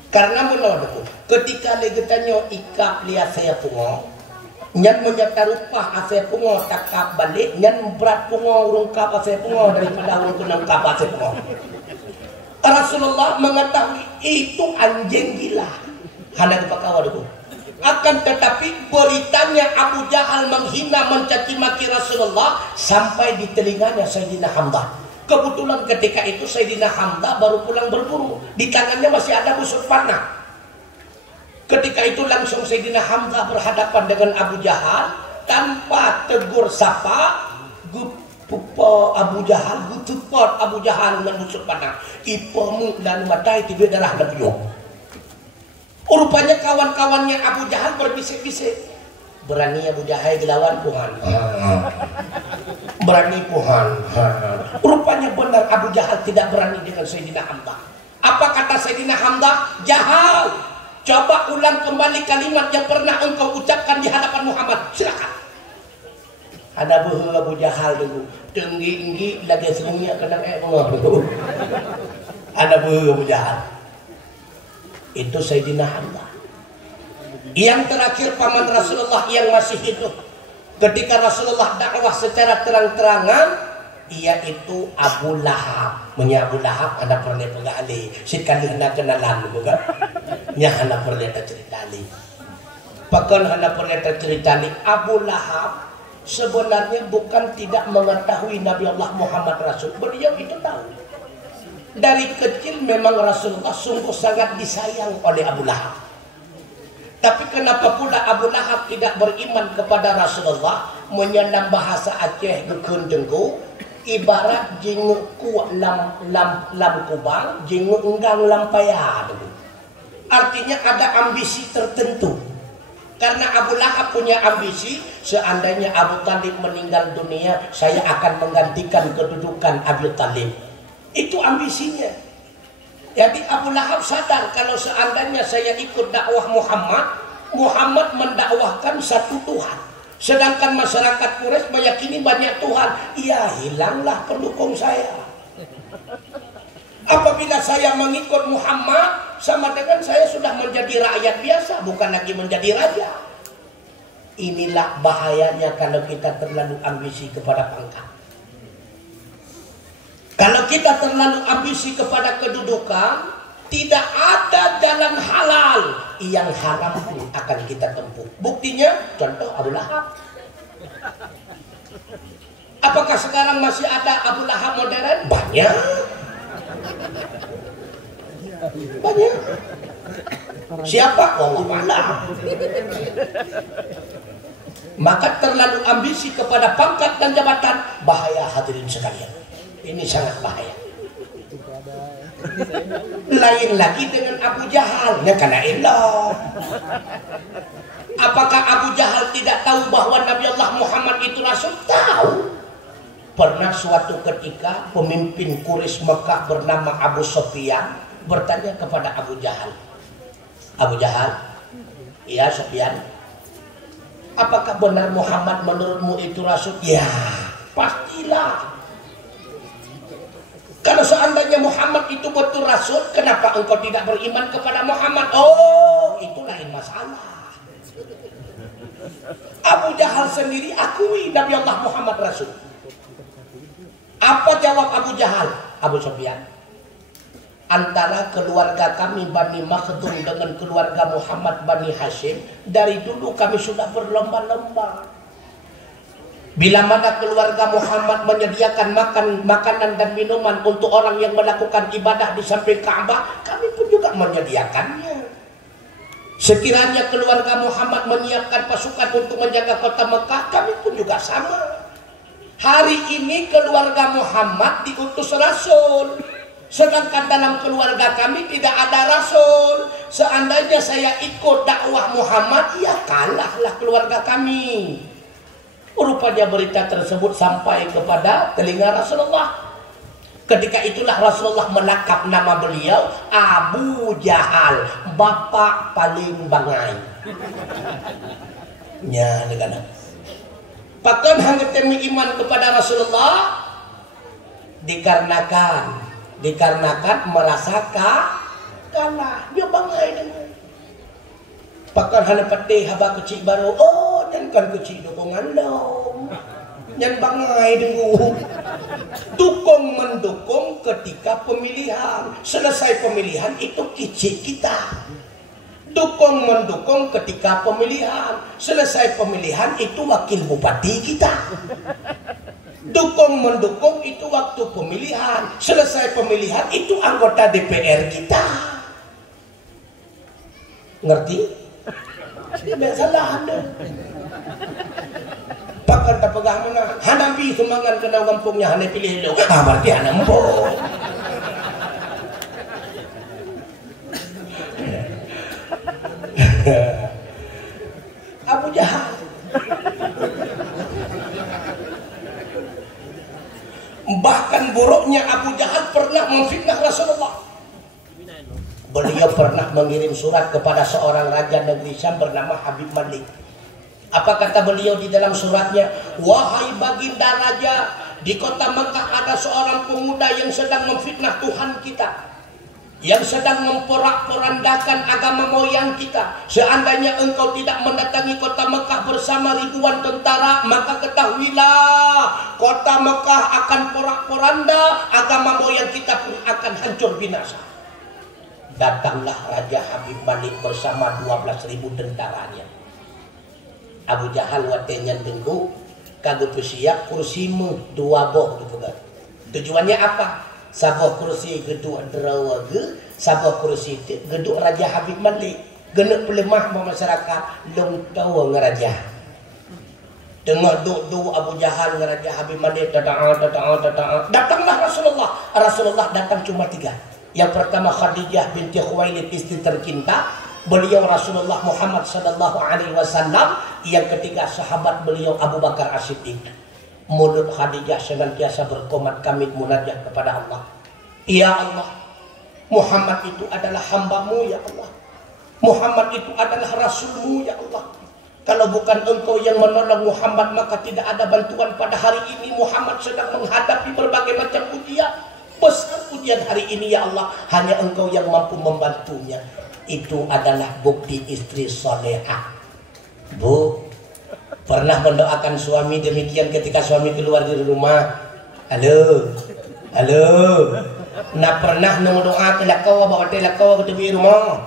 Karena menolak ketika legetanya ikap lihat saya pungo, nyan menyata rupa saya pungo takap balik, nyan berat pungo rungkap saya pungo daripada urung kenang kap saya pungo. Rasulullah mengetahui itu anjing gila. Hana kepakawai deku. Akan tetapi beritanya Abu Jahal menghina mencaci maki Rasulullah sampai di telinganya Sayyidina Hamzah. Kebetulan ketika itu Sayyidina Hamzah baru pulang berburu, di tangannya masih ada busur panah. Ketika itu langsung Sayyidina Hamzah berhadapan dengan Abu Jahal tanpa tegur sapa, Abu Jahal gutupot Abu Jahal dengan busur panah. Ipomu dan matai tiba darah lebih. Rupanya kawan-kawannya Abu Jahal berbisik-bisik. Berani Abu Jahal dilawan Tuhan. Berani Tuhan. Rupanya benar Abu Jahal tidak berani dengan Sayyidina Hamzah. Apa kata Sayyidina Hamzah? Jahal, coba ulang kembali kalimat yang pernah engkau ucapkan di hadapan Muhammad. Silakan. Ada buah Abu Jahal dulu. Tinggi-tinggi lagi semuanya kena dulu. Ada buah Abu Jahal. Itu Sayyidina Hamzah. Yang terakhir paman Rasulullah yang masih hidup ketika Rasulullah dakwah secara terang-terangan, yaitu Abu Lahab. Punya Abu Lahab ada pernah pengali sekali hendak kenalan bukan? Nya hendak pernah ceritali. Bahkan hendak pernah ceritali Abu Lahab sebenarnya bukan tidak mengetahui Nabi Allah Muhammad Rasul. Beliau itu tahu. Dari kecil memang Rasulullah sungguh sangat disayang oleh Abu Lahab. Tapi kenapa pula Abu Lahab tidak beriman kepada Rasulullah? Menyandang bahasa Aceh gekun dengku, ibarat jenguk kuat lam kubang, jenguk enggang lampaya. Artinya ada ambisi tertentu. Karena Abu Lahab punya ambisi, seandainya Abu Talib meninggal dunia, saya akan menggantikan kedudukan Abu Talib. Itu ambisinya. Jadi Abu Lahab sadar kalau seandainya saya ikut dakwah Muhammad mendakwahkan satu Tuhan. Sedangkan masyarakat Quraisy meyakini banyak Tuhan. Ya hilanglah pendukung saya. Apabila saya mengikut Muhammad, sama dengan saya sudah menjadi rakyat biasa, bukan lagi menjadi raja. Inilah bahayanya kalau kita terlalu ambisi kepada pangkat. Kalau kita terlalu ambisi kepada kedudukan, tidak ada jalan halal yang haram pun akan kita tempuh. Buktinya, contoh Abu Lahab. Apakah sekarang masih ada Abu Lahab modern? Banyak. Banyak. Siapa? Wallahu a'lam. Maka terlalu ambisi kepada pangkat dan jabatan, bahaya hadirin sekalian. Ini sangat bahaya. Lain lagi dengan Abu Jahal, karena ilah. Apakah Abu Jahal tidak tahu bahwa Nabi Allah Muhammad itu Rasul? Tahu. Pernah suatu ketika pemimpin Quraisy Mekah bernama Abu Sufyan bertanya kepada Abu Jahal. Abu Jahal, iya Sufyan, apakah benar Muhammad menurutmu itu Rasul? Ya, pastilah. Kalau seandainya Muhammad itu betul Rasul, kenapa engkau tidak beriman kepada Muhammad? Oh, itu lain masalah. Abu Jahal sendiri akui Nabi Allah Muhammad Rasul. Apa jawab Abu Jahal? Abu Sufyan, antara keluarga kami Bani Makhzum dengan keluarga Muhammad Bani Hashim, dari dulu kami sudah berlomba-lomba. Bila mana keluarga Muhammad menyediakan makanan dan minuman untuk orang yang melakukan ibadah di samping Ka'bah, kami pun juga menyediakannya. Sekiranya keluarga Muhammad menyiapkan pasukan untuk menjaga kota Mekah, kami pun juga sama. Hari ini keluarga Muhammad diutus Rasul, sedangkan dalam keluarga kami tidak ada Rasul. Seandainya saya ikut dakwah Muhammad, ya kalahlah keluarga kami. Rupanya berita tersebut sampai kepada telinga Rasulullah. Ketika itulah Rasulullah menakap nama beliau Abu Jahal, bapak paling bangai. Ya, dengan pakan hangat demi iman kepada Rasulullah dikarenakan merasa kalah. Dia bangai dengan pakan hana pati haba kecil baru. Oh, dan kan kecil dukungan dong. Yang bangai dengan dukung mendukung ketika pemilihan. Selesai pemilihan itu kecil kita. Dukung mendukung ketika pemilihan. Selesai pemilihan itu wakil bupati kita. Dukung mendukung itu waktu pemilihan. Selesai pemilihan itu anggota DPR kita. Ngerti? Tidak salah Anda. Pakan tak pegang mana. Hanabi semangat kena kampungnya. Hana pilih lo. Berarti hana empuk. Abu Jahal. Bahkan buruknya Abu Jahal pernah memfitnah Rasulullah. Beliau pernah mengirim surat kepada seorang raja negeri Syam bernama Habib Malik. Apa kata beliau di dalam suratnya? Wahai baginda raja, di kota Mekah ada seorang pemuda yang sedang memfitnah Tuhan kita, yang sedang memporak-porandakan agama moyang kita. Seandainya engkau tidak mendatangi kota Mekah bersama ribuan tentara, maka ketahuilah kota Mekah akan porak-poranda, agama moyang kita pun akan hancur binasa. Datanglah Raja Habib Malik bersama 12.000 tentaranya. Abu Jahal watenya tengku kagak siap kursimu dua boh gitu kan. Tujuannya apa? Sabah kursi geduk derawaga, sabah kursi geduk Raja Habib Malik. Genek pelemah masyarakat dong tahu ngeraja. Tengah duk Abu Jahal ngeraja Habib Malik datanglah Rasulullah. Rasulullah datang cuma 3. Yang pertama Khadijah binti Khuwailid, istri tercinta beliau Rasulullah Muhammad sallallahu alaihi wasallam. Yang ketiga sahabat beliau Abu Bakar As-Siddiq. Mulut Khadijah senantiasa berkomat kamit munajat kepada Allah. Ya Allah, Muhammad itu adalah hamba-Mu ya Allah. Muhammad itu adalah Rasul-Mu ya Allah. Kalau bukan Engkau yang menolong Muhammad, maka tidak ada bantuan pada hari ini. Muhammad sedang menghadapi berbagai macam ujian. Besar ujian hari ini ya Allah, hanya Engkau yang mampu membantunya. Itu adalah bukti istri solehah. Bu, pernah mendoakan suami demikian ketika suami keluar dari rumah? Halo, halo. Nah pernah nung doa kelakau bawa telakau ke tepi rumah?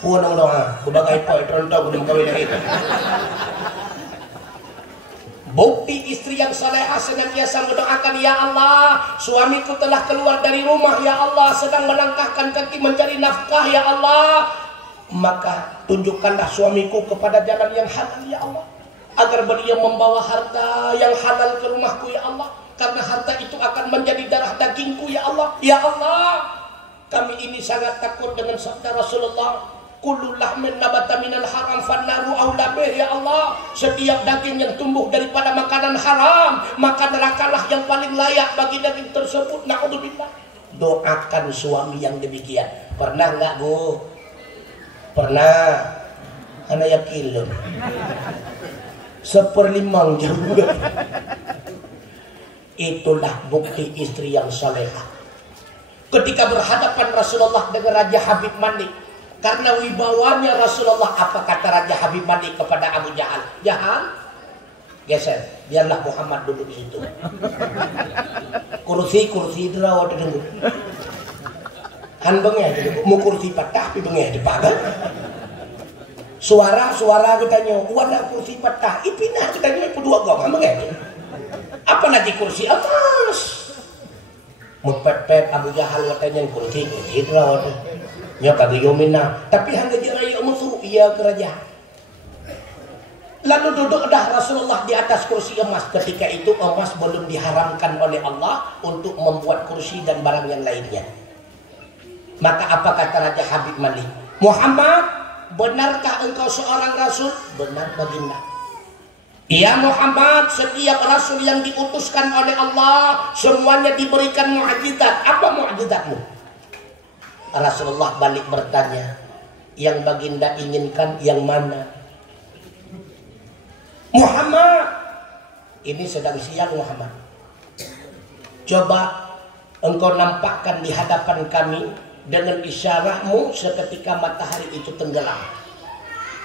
Puan nung doa, kubagai po itronto belum kawin dari itu. Bukti istri yang salehah senantiasa mendoakan, ya Allah, suamiku telah keluar dari rumah, ya Allah, sedang melangkahkan kaki mencari nafkah, ya Allah. Maka tunjukkanlah suamiku kepada jalan yang halal, ya Allah, agar beliau membawa harta yang halal ke rumahku, ya Allah, karena harta itu akan menjadi darah dagingku, ya Allah. Ya Allah, kami ini sangat takut dengan sabda Rasulullah, kullu lahmin nabata minal haram fannaru aula bih, ya Allah. Setiap daging yang tumbuh daripada makanan haram, maka nerakalah yang paling layak bagi daging tersebut. Na'udzubillah. Doakan suami yang demikian. Pernah enggak, Bu? Pernah. Ana yakin loh. 1/5 juga. Itulah bukti istri yang salehah. Ketika berhadapan Rasulullah dengan Raja Habib Malik, karena wibawanya Rasulullah, apa kata Raja Habib Malik kepada Abu Jahal? Jahal, geser, biarlah Muhammad duduk di situ. Kursi dera wadah dulu. Han bengeh, mau kursi patah, tapi bengeh di pagar. Suara katanya, warna kursi patah, ipinah katanya, kedua gong, bengeh. Apa nanti kursi emas? Mepet-pet Abu Jahal katanya kursi dera wadah. Nya kagak yomina, tapi hangga jeraya musuh, iya kerajaan. Lalu duduk dah Rasulullah di atas kursi emas. Ketika itu emas belum diharamkan oleh Allah untuk membuat kursi dan barang yang lainnya. Maka apa kata Raja Habib Malik? Muhammad, benarkah engkau seorang rasul? Benar baginda. Ya Muhammad, setiap rasul yang diutuskan oleh Allah semuanya diberikan mukjizat. Apa mukjizatmu? Rasulullah balik bertanya, yang baginda inginkan yang mana? Muhammad, ini sedang siang Muhammad. Coba engkau nampakkan di hadapan kami dengan isyaratmu seketika matahari itu tenggelam.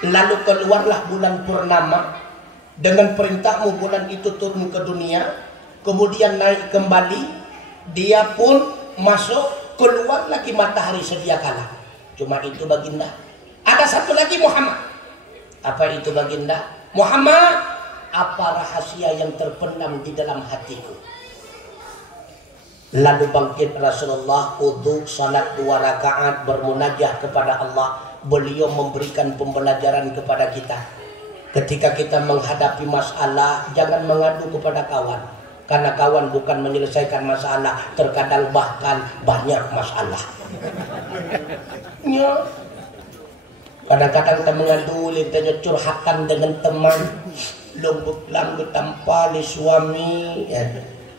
Lalu keluarlah bulan purnama, dengan perintahmu bulan itu turun ke dunia, kemudian naik kembali, dia pun masuk, keluar lagi matahari sedia kala. Cuma itu baginda. Ada satu lagi Muhammad. Apa itu baginda? Muhammad, apa rahasia yang terpendam di dalam hatiku? Lalu bangkit Rasulullah, wudu, salat 2 rakaat, bermunajah kepada Allah. Beliau memberikan pembelajaran kepada kita. Ketika kita menghadapi masalah, jangan mengadu kepada kawan. Karena kawan bukan menyelesaikan masalah, terkadang bahkan banyak masalah. Ya. Kadang-kadang kita mengadu, tanya curhatan dengan teman, lang getampa li suami, ya.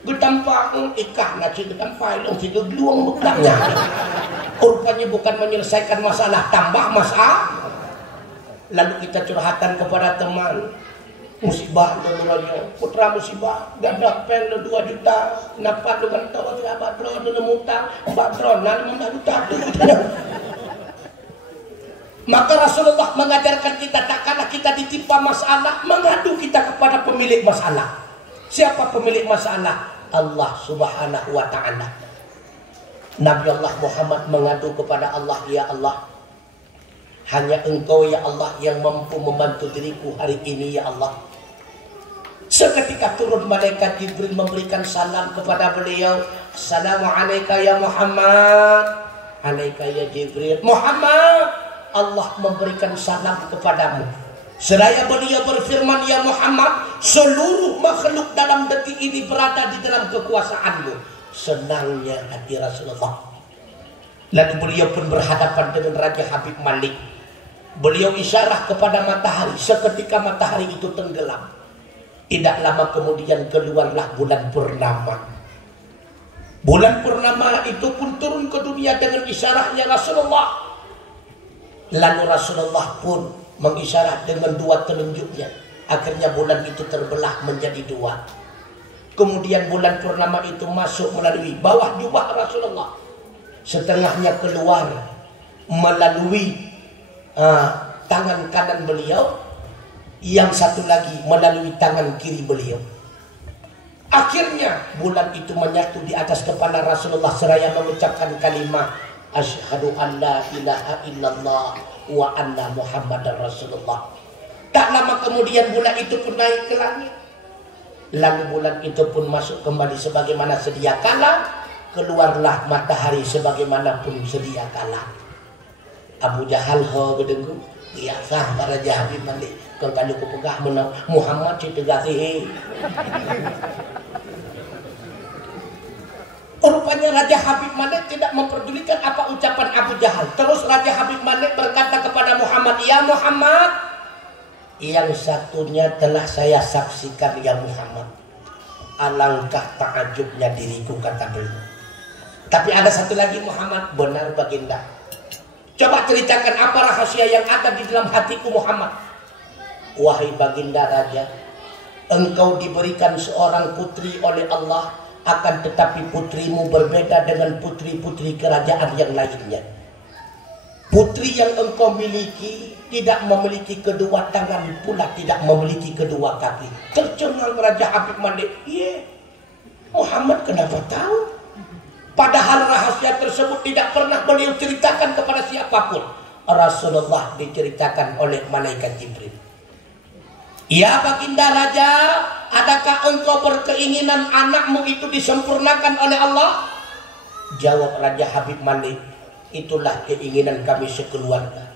Getampa ikah naci getampa long situ luang bekangnya. Rupanya bukan menyelesaikan masalah, tambah masalah. Lalu kita curhatan kepada teman, musibah dulu putra musibah, gadah pen 2 juta, kenapa lu kan tahu tidak badro dulu mutang, badro nan mana juta tu. Maka Rasulullah mengajarkan kita, tak kalah kita ditimpa masalah, mengadu kita kepada pemilik masalah. Siapa pemilik masalah? Allah Subhanahu wa ta'ala. Nabi Allah Muhammad mengadu kepada Allah, ya Allah, hanya engkau ya Allah yang mampu membantu diriku hari ini ya Allah. Seketika turun malaikat Jibril memberikan salam kepada beliau. Assalamualaikum ya Muhammad. Alaika ya Jibril. Muhammad, Allah memberikan salam kepadamu. Seraya beliau berfirman, ya Muhammad, seluruh makhluk dalam detik ini berada di dalam kekuasaanmu. Senangnya hati Rasulullah. Lalu beliau pun berhadapan dengan Raja Habib Malik. Beliau isyarat kepada matahari. Seketika matahari itu tenggelam. Tidak lama kemudian keluarlah bulan purnama. Bulan purnama itu pun turun ke dunia dengan isyaratnya Rasulullah. Lalu Rasulullah pun mengisyarat dengan 2 telunjuknya. Akhirnya bulan itu terbelah menjadi 2. Kemudian bulan purnama itu masuk melalui bawah jubah Rasulullah. Setengahnya keluar melalui tangan kanan beliau, yang satu lagi melalui tangan kiri beliau. Akhirnya bulan itu menyatu di atas kepala Rasulullah seraya mengucapkan kalimat asyhadu an la ilaha illallah wa anna muhammadar rasulullah. Tak lama kemudian bulan itu pun naik ke langit. Lalu bulan itu pun masuk kembali sebagaimana sedia kala. Keluarlah matahari sebagaimana pun sedia kala. Abu Jahal ho gedengku biasa para Habib Malik kau kalau ku pegah menang Muhammad citegasihi. Rupanya Raja Habib Malik tidak memperdulikan apa ucapan Abu Jahal. Terus Raja Habib Malik berkata kepada Muhammad, ya Muhammad, yang satunya telah saya saksikan ya Muhammad. Alangkah takjubnya diriku, kata beliau. Tapi ada satu lagi Muhammad. Benar baginda. Coba ceritakan apa rahasia yang ada di dalam hatiku Muhammad. Wahai baginda raja, engkau diberikan seorang putri oleh Allah, akan tetapi putrimu berbeda dengan putri-putri kerajaan yang lainnya. Putri yang engkau miliki tidak memiliki kedua tangan pula tidak memiliki kedua kaki. Tercengang Raja Habib Malik. Muhammad kenapa tahu? Padahal rahasia tersebut tidak pernah beliau ceritakan kepada siapapun. Rasulullah diceritakan oleh malaikat Jibril. Ya baginda raja, adakah engkau berkeinginan anakmu itu disempurnakan oleh Allah? Jawab Raja Habib Malik, itulah keinginan kami sekeluarga.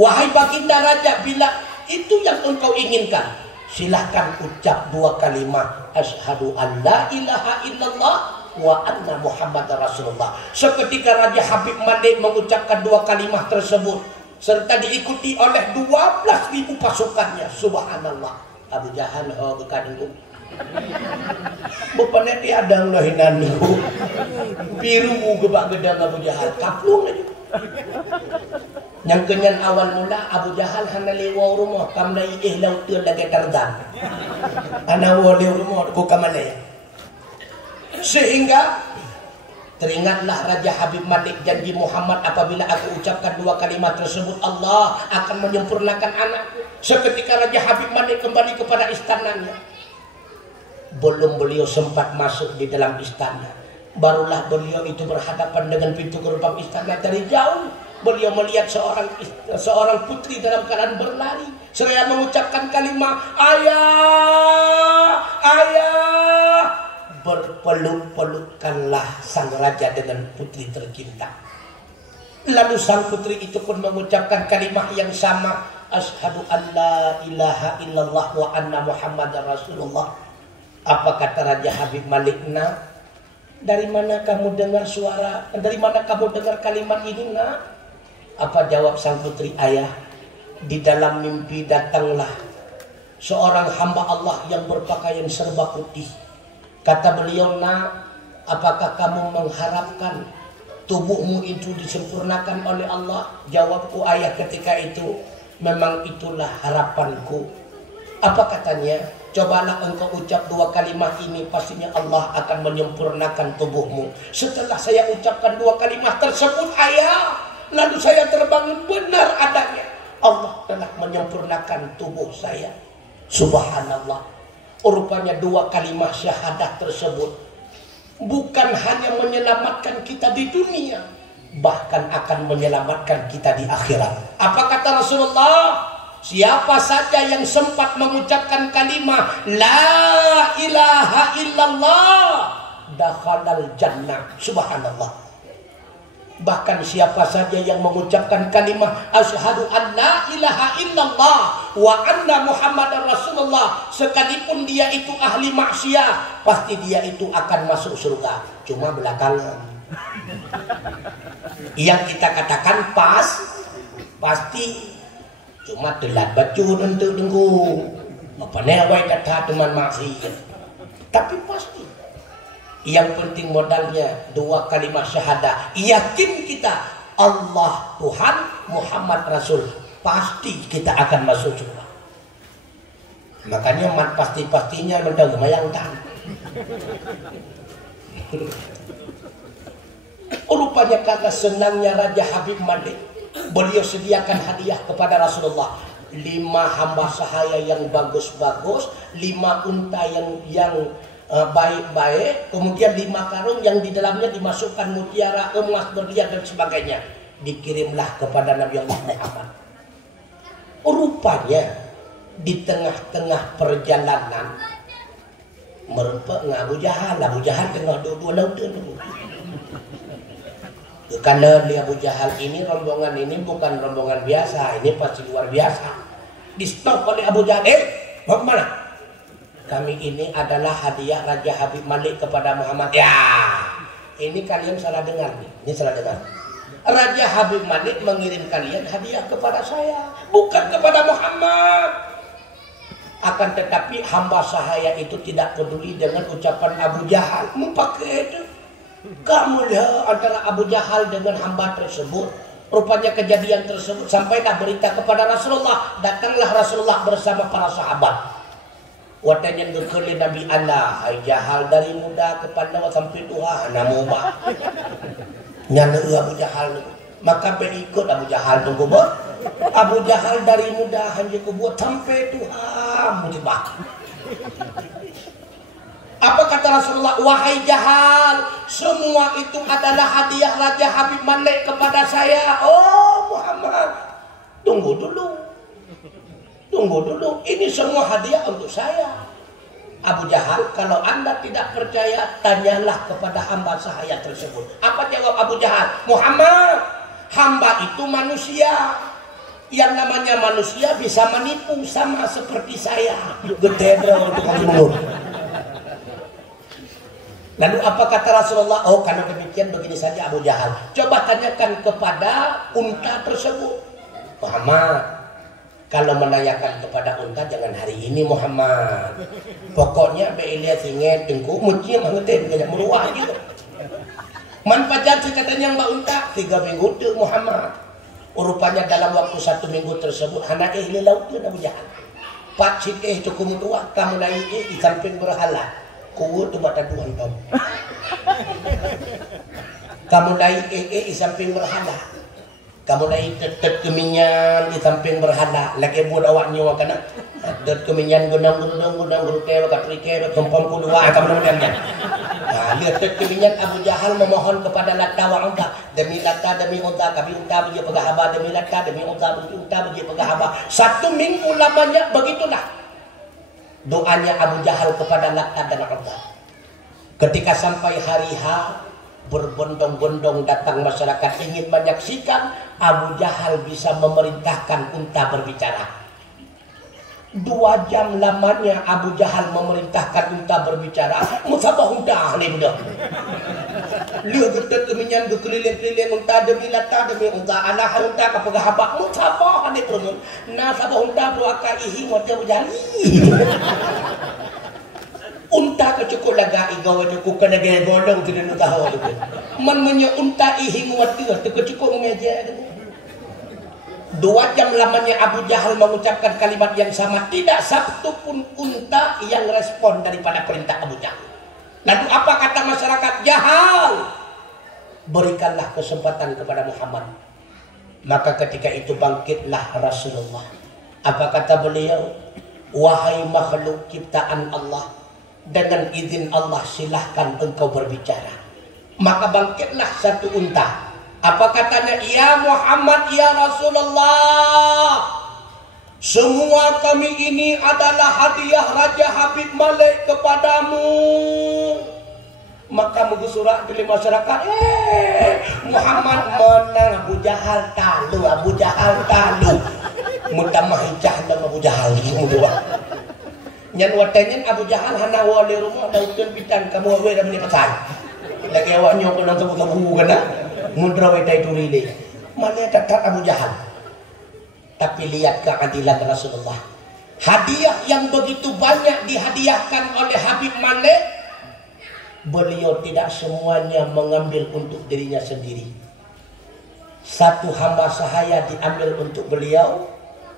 Wahai baginda raja, bila itu yang engkau inginkan, silahkan ucap 2 kalimat asyhadu an la ilaha illallah wa anna Muhammadar Rasulullah. Seketika Raja Habib Malik mengucapkan 2 kalimat tersebut serta diikuti oleh 12.000 pasukannya. Subhanallah. Abu Jahal bukan itu. Bapaknya dia ada lahinan niku. Biru gebak gedang Abu Jahal kaplung aja. Yang kenyan awal mula Abu Jahal hana lewa rumah kamlai laut tu lagi terdan. Ana wali rumah ku kamalaya. Sehingga teringatlah Raja Habib Malik janji Muhammad apabila aku ucapkan 2 kalimat tersebut Allah akan menyempurnakan anakku. Seketika Raja Habib Malik kembali kepada istananya. Belum beliau sempat masuk di dalam istana, barulah beliau itu berhadapan dengan pintu gerbang istana. Dari jauh beliau melihat seorang putri dalam keadaan berlari seraya mengucapkan kalimat ayah, ayah. Berpeluk-pelukkanlah sang raja dengan putri tercinta. Lalu sang putri itu pun mengucapkan kalimat yang sama, asyhadu an la ilaha illallah wa anna Muhammadar Rasulullah. Apa kata Raja Habib Malik? Nak, dari mana kamu dengar suara? Dari mana kamu dengar kalimat ini, nak? Apa jawab sang putri? Ayah, di dalam mimpi datanglah seorang hamba Allah yang berpakaian serba putih. Kata beliau, nak, apakah kamu mengharapkan tubuhmu itu disempurnakan oleh Allah? Jawabku ayah ketika itu, memang itulah harapanku. Apa katanya? Cobalah engkau ucap 2 kalimat ini, pastinya Allah akan menyempurnakan tubuhmu. Setelah saya ucapkan 2 kalimat tersebut ayah, lalu saya terbangun, benar adanya Allah telah menyempurnakan tubuh saya. Subhanallah. Rupanya 2 kalimat syahadat tersebut bukan hanya menyelamatkan kita di dunia, bahkan akan menyelamatkan kita di akhirat. Apa kata Rasulullah? Siapa saja yang sempat mengucapkan kalimat la ilaha illallah dakhalal jannah. Subhanallah. Bahkan siapa saja yang mengucapkan kalimat asyhadu an la ilaha illallah wa anna Muhammadar Rasulullah, sekalipun dia itu ahli maksiat, pasti dia itu akan masuk surga. Cuma belakangan yang kita katakan pasti cuma telat baca untuk tunggu apa nawai kata teman maksiat, tapi pasti. Yang penting modalnya 2 kalimat syahadah. Yakin kita Allah Tuhan, Muhammad Rasul, pasti kita akan masuk surga. Makanya mat pasti-pastinya mendalam mayang tan. Rupanya karena senangnya Raja Habib Malik, beliau sediakan hadiah kepada Rasulullah 5 hamba sahaya yang bagus-bagus, 5 unta yang baik-baik, kemudian 5 karung yang di dalamnya dimasukkan mutiara, emas, berlian dan sebagainya. Dikirimlah kepada Nabi Allah Muhammad. Rupanya di tengah-tengah perjalanan merupakan Abu Jahal tengah dua laut itu. Karena di Abu Jahal ini, rombongan ini bukan rombongan biasa, ini pasti luar biasa. Di stop oleh Abu Jahal, mau kemana? Kami ini adalah hadiah Raja Habib Malik kepada Muhammad. Ya, ini kalian salah dengar nih. Ini salah dengar. Raja Habib Malik mengirim kalian hadiah kepada saya, bukan kepada Muhammad. Akan tetapi hamba sahaya itu tidak peduli dengan ucapan Abu Jahal. Memakai itu. Kamu lihat antara Abu Jahal dengan hamba tersebut. Rupanya kejadian tersebut sampailah berita kepada Rasulullah. Datanglah Rasulullah bersama para sahabat. Watanya ngekeli Nabi Allah, hai Jahal dari muda kepada sampai tua, namu bah. Nyana Abu Jahal. Maka berikut Abu Jahal tunggu buat. Abu Jahal dari muda hanya kubuat sampai Tuhan mujibah. Apa kata Rasulullah? Wahai Jahal, semua itu adalah hadiah Raja Habib Malik kepada saya. Oh Muhammad, tunggu dulu. Ini semua hadiah untuk saya. Abu Jahal, kalau anda tidak percaya, tanyalah kepada hamba sahaya tersebut. Apa jawab Abu Jahal? Muhammad, hamba itu manusia. Yang namanya manusia bisa menipu sama seperti saya. Getedra untuk kamu. Lalu apa kata Rasulullah? Oh, kalau demikian begini saja Abu Jahal. Coba tanyakan kepada unta tersebut. Muhammad, kalau menanyakan kepada unta jangan hari ini Muhammad. Pokoknya belia singet tengku muci mangetin banyak meluah gitu. Man pajar katanya Mbak Unta 3 minggu tu Muhammad. Rupanya dalam waktu 1 minggu tersebut anak ini laut tu Abu Jahal. Pak cik cukup tua kamu naik di samping berhala. Kuat tu mata Tuhan kamu. Kamu naik di samping berhala. Kamu naik tetap keminyan di samping berhala. Lagi buat awak nyawa kena. Tetap keminyan gunang kewa katrike kempam kedua kamu namanya. Nah, lihat keminyan Abu Jahal memohon kepada Lata wa Unta. Demi Lata demi Unta kami Unta beji pegahaba demi Lata demi Unta beji pegahaba. 1 minggu lamanya begitulah doanya Abu Jahal kepada Lata dan Unta. Ketika sampai hari H, berbondong-bondong datang masyarakat ingin menyaksikan Abu Jahal bisa memerintahkan unta berbicara. 2 jam lamanya Abu Jahal memerintahkan unta berbicara. Musabah unta ni benda. Lihat getet keminyan keliling-keliling unta demi Lata demi Unta. Alah unta ka pegahaba. Musabah ni terus. Na sabah unta tu akan ihi macam berjali. Unta kecukup laga igaw cukup kena gaya gondong tu dia tahu tu. Man punya unta ihing watir tu kecukup mengajar. 2 jam lamanya Abu Jahal mengucapkan kalimat yang sama, tidak satu pun unta yang respon daripada perintah Abu Jahal. Lalu apa kata masyarakat? Jahal, berikanlah kesempatan kepada Muhammad. Maka ketika itu bangkitlah Rasulullah. Apa kata beliau? Wahai makhluk ciptaan Allah, dengan izin Allah silahkan engkau berbicara. Maka bangkitlah satu unta. Apa katanya? Ya Muhammad, ya Rasulullah, semua kami ini adalah hadiah Raja Habib Malik kepadamu. Maka mengusurak dari masyarakat, Muhammad menang. Abu Jahal talu. Mutamah jahannam Abu Jahal semua. Nyan watenin Abu Jahal hana wali rumah dautun bitan kamu awe dah beli pesan. Lagi awak nyok nang tabu-tabu kana. Mundra wetai turile. Mana tatat Abu Jahal. Tapi lihat keadilan Rasulullah. Hadiah yang begitu banyak dihadiahkan oleh Habib Malik, beliau tidak semuanya mengambil untuk dirinya sendiri. Satu hamba sahaya diambil untuk beliau,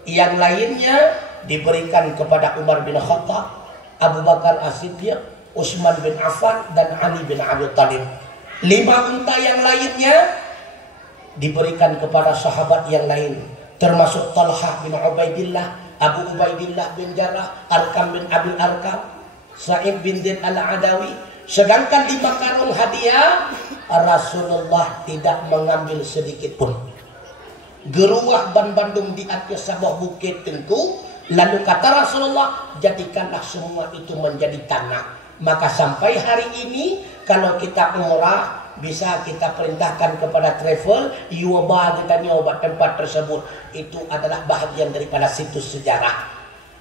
yang lainnya diberikan kepada Umar bin Khattab, Abu Bakar As-Siddiq, Utsman bin Affan, dan Ali bin Abi Thalib. 5 unta yang lainnya diberikan kepada sahabat yang lain, termasuk Talha bin Ubaidillah, Abu Ubaidillah bin Jarrah, Arkam bin Abil Arkam, Sa'id bin Zaid al-Adawi. Sedangkan 5 karung hadiah Rasulullah tidak mengambil sedikit pun. Geruah ban Bandung di atas sebuah bukit tengku. Lalu kata Rasulullah, jadikanlah semua itu menjadi tanah. Maka sampai hari ini kalau kita umrah, bisa kita perintahkan kepada travel, Yuba kita nyoba tempat tersebut. Itu adalah bahagian daripada situs sejarah.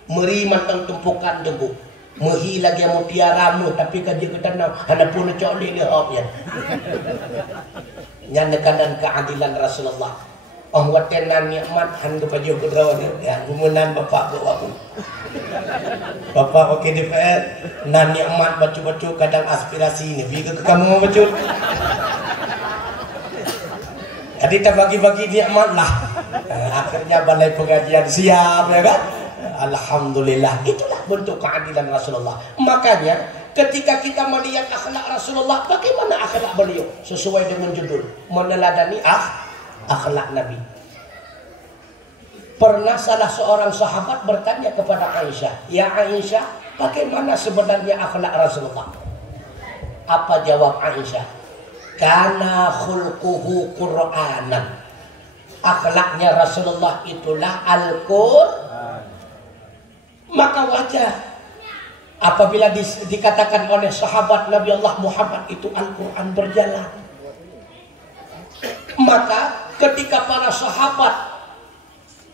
Meri mantang tumpukan debu. Mehi lagi mutiaramu, tapi kerja kita nak hana pun cok lili hopnya. Nyandakan dan keadilan Rasulullah. Oh watenan nikmat han kepada kudrawan ya umunan bapak bawa bapak okey DPR nan nikmat bacu-bacu kadang aspirasi ni biga ke kamu mau bacu tadi kita bagi-bagi nikmat lah akhirnya balai pengajian siap ya kan. Alhamdulillah, itulah bentuk keadilan Rasulullah. Makanya ketika kita melihat akhlak Rasulullah, bagaimana akhlak beliau sesuai dengan judul, meneladani akhlak Nabi. Pernah salah seorang sahabat bertanya kepada Aisyah, "Ya Aisyah, bagaimana sebenarnya akhlak Rasulullah?" Apa jawab Aisyah? "Kana khulquhu Qur'anan." Akhlaknya Rasulullah itulah Al-Qur'an. Maka wajar apabila dikatakan oleh sahabat Nabi Allah Muhammad itu Al-Quran berjalan. Maka ketika para sahabat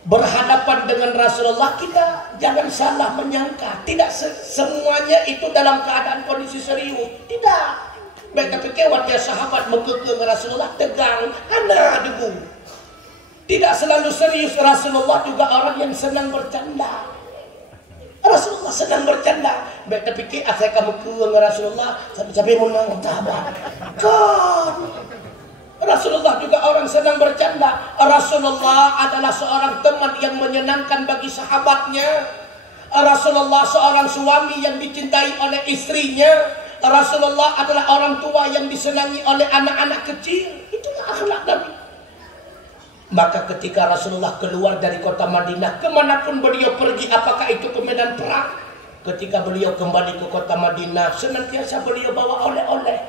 berhadapan dengan Rasulullah, kita jangan salah menyangka. Tidak semuanya itu dalam keadaan kondisi serius. Tidak. Mereka pikir wajah sahabat mengkekang Rasulullah tegang, hana debu. Tidak selalu serius. Rasulullah juga orang yang senang bercanda. Rasulullah senang bercanda. Mereka pikir asal kamu kekang Rasulullah sampai menang tabat. Kan Rasulullah juga orang senang bercanda. Rasulullah adalah seorang teman yang menyenangkan bagi sahabatnya. Rasulullah seorang suami yang dicintai oleh istrinya. Rasulullah adalah orang tua yang disenangi oleh anak-anak kecil. Itulah akhlak Nabi. Maka ketika Rasulullah keluar dari kota Madinah, kemanapun beliau pergi, apakah itu ke medan perang, ketika beliau kembali ke kota Madinah, senantiasa beliau bawa oleh-oleh.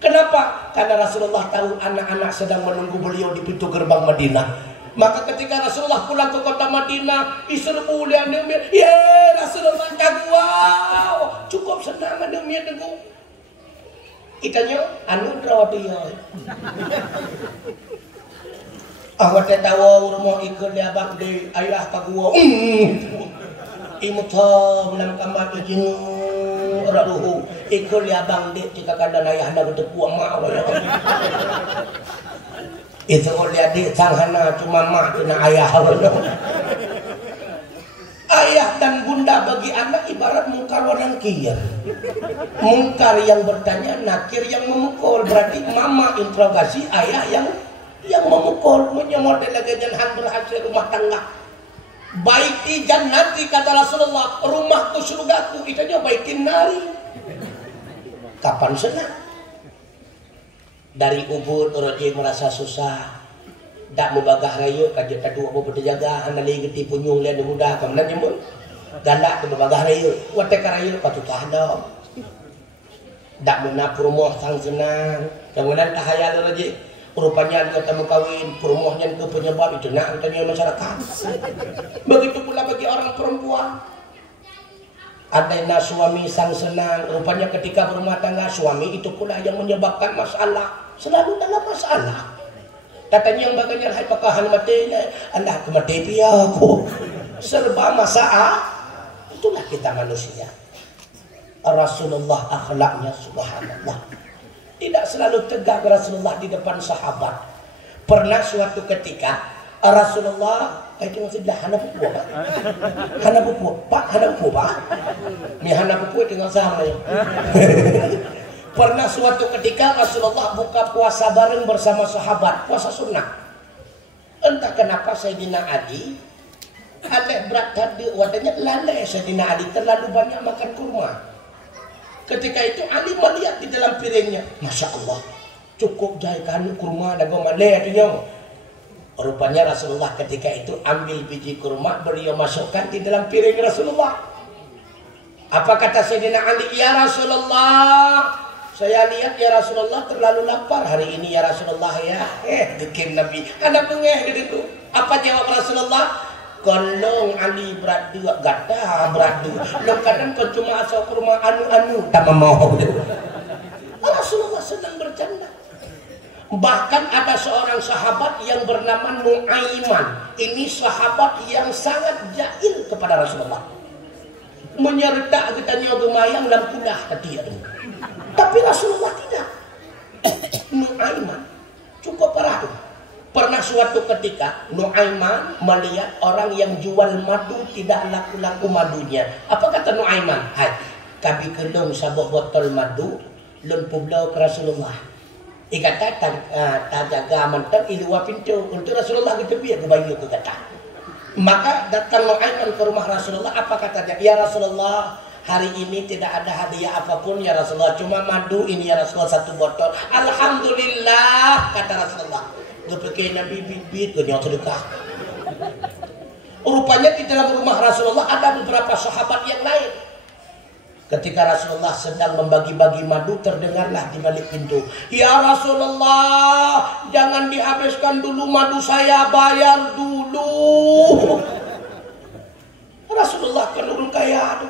Kenapa? Karena Rasulullah tahu anak-anak sedang menunggu beliau di pintu gerbang Madinah. Maka ketika Rasulullah pulang ke kota Madinah, iserbu liang demir, "Ya Rasulullah kagua." Cukup senang demir dengu. Ikannya anu drawadiya. Awak tahu rumah ikut dia abang di ayah kagua. Imut dalam kamar izin raduhu ikut dia abang di jika kandang ayah anda bertepuk mak Allah. Itu oleh adik sanghana cuma mak kena ayah Allah. Ayah dan bunda bagi anak ibarat mungkar orang kiyar. Mungkar yang bertanya, nakir yang memukul. Berarti mama interogasi, ayah yang memukul. Menyemot lagi jangan berhasil rumah tangga. Baiti jannati kata Rasulullah, rumahku surgaku. Itu aja baitin nari. Kapan senang? Dari Ubud Roji merasa susah. Tak membagah raya kaji kedua apa berjaga anda lagi geti punyung lian muda kemudian nyembun gandak ke membagah raya watek raya patut ada tak menak rumah sang senang kemudian tahayal Roji rupanya kata kawin perumahannya ke penyebab itu nak tanya masyarakat. Begitu pula bagi orang perempuan. Adanya suami sang senang, rupanya ketika berumah tangga suami itu pula yang menyebabkan masalah. Selalu dalam masalah. Katanya yang baganya hai pakahan matinya, anda ke mati pia aku. Serba masalah. Itulah kita manusia. Rasulullah akhlaknya subhanallah. Tidak selalu tegak Rasulullah di depan sahabat. Pernah suatu ketika Rasulullah itu masih dah hana pupu pak. Hana pupu pak, hana pupu pak. Ni hana pupu tinggal sama ya. Pernah suatu ketika Rasulullah buka puasa bareng bersama sahabat, puasa sunnah. Entah kenapa Sayyidina Ali ada berat tadi wadahnya lalai. Sayyidina Ali terlalu banyak makan kurma. Ketika itu Ali melihat di dalam piringnya, Masya Allah, cukup jahitkan kurma dan gomaleh artinya. Rupanya Rasulullah ketika itu ambil biji kurma, beliau masukkan di dalam piring Rasulullah. Apa kata Sayyidina Ali? Ya Rasulullah, saya lihat ya Rasulullah terlalu lapar hari ini ya Rasulullah ya. Bikin Nabi, ada pengeh gitu. Apa jawab Rasulullah? Golong Ali berat dua, gata berat dua. Lo kadang kau cuma asal ke rumah anu-anu, tak mau. Rasulullah sedang bercanda. Bahkan ada seorang sahabat yang bernama Nuaiman. Ini sahabat yang sangat jahil kepada Rasulullah. Menyerta katanya gemayang dan kuda tadi itu. Tapi Rasulullah tidak. Nuaiman cukup parah. Pernah suatu ketika Nuaiman melihat orang yang jual madu tidak laku-laku madunya. Apa kata Nuaiman? Hai, kami kelung sebuah botol madu, lun publau ke Rasulullah. Ikata tak jaga mantap iluwa pintu untuk Rasulullah gitu biar kebayu ke kata. Maka datang Nuaiman ke rumah Rasulullah. Apa katanya? Ya Rasulullah, hari ini tidak ada hadiah apapun ya Rasulullah, cuma madu ini ya Rasulullah satu botol. Alhamdulillah kata Rasulullah. pakai Nabi bibit kenyang sedekah. Rupanya di dalam rumah Rasulullah ada beberapa sahabat yang lain. Ketika Rasulullah sedang membagi-bagi madu, terdengarlah di balik pintu, "Ya Rasulullah, jangan dihabiskan dulu madu saya, bayar dulu." Rasulullah kan urung kaya,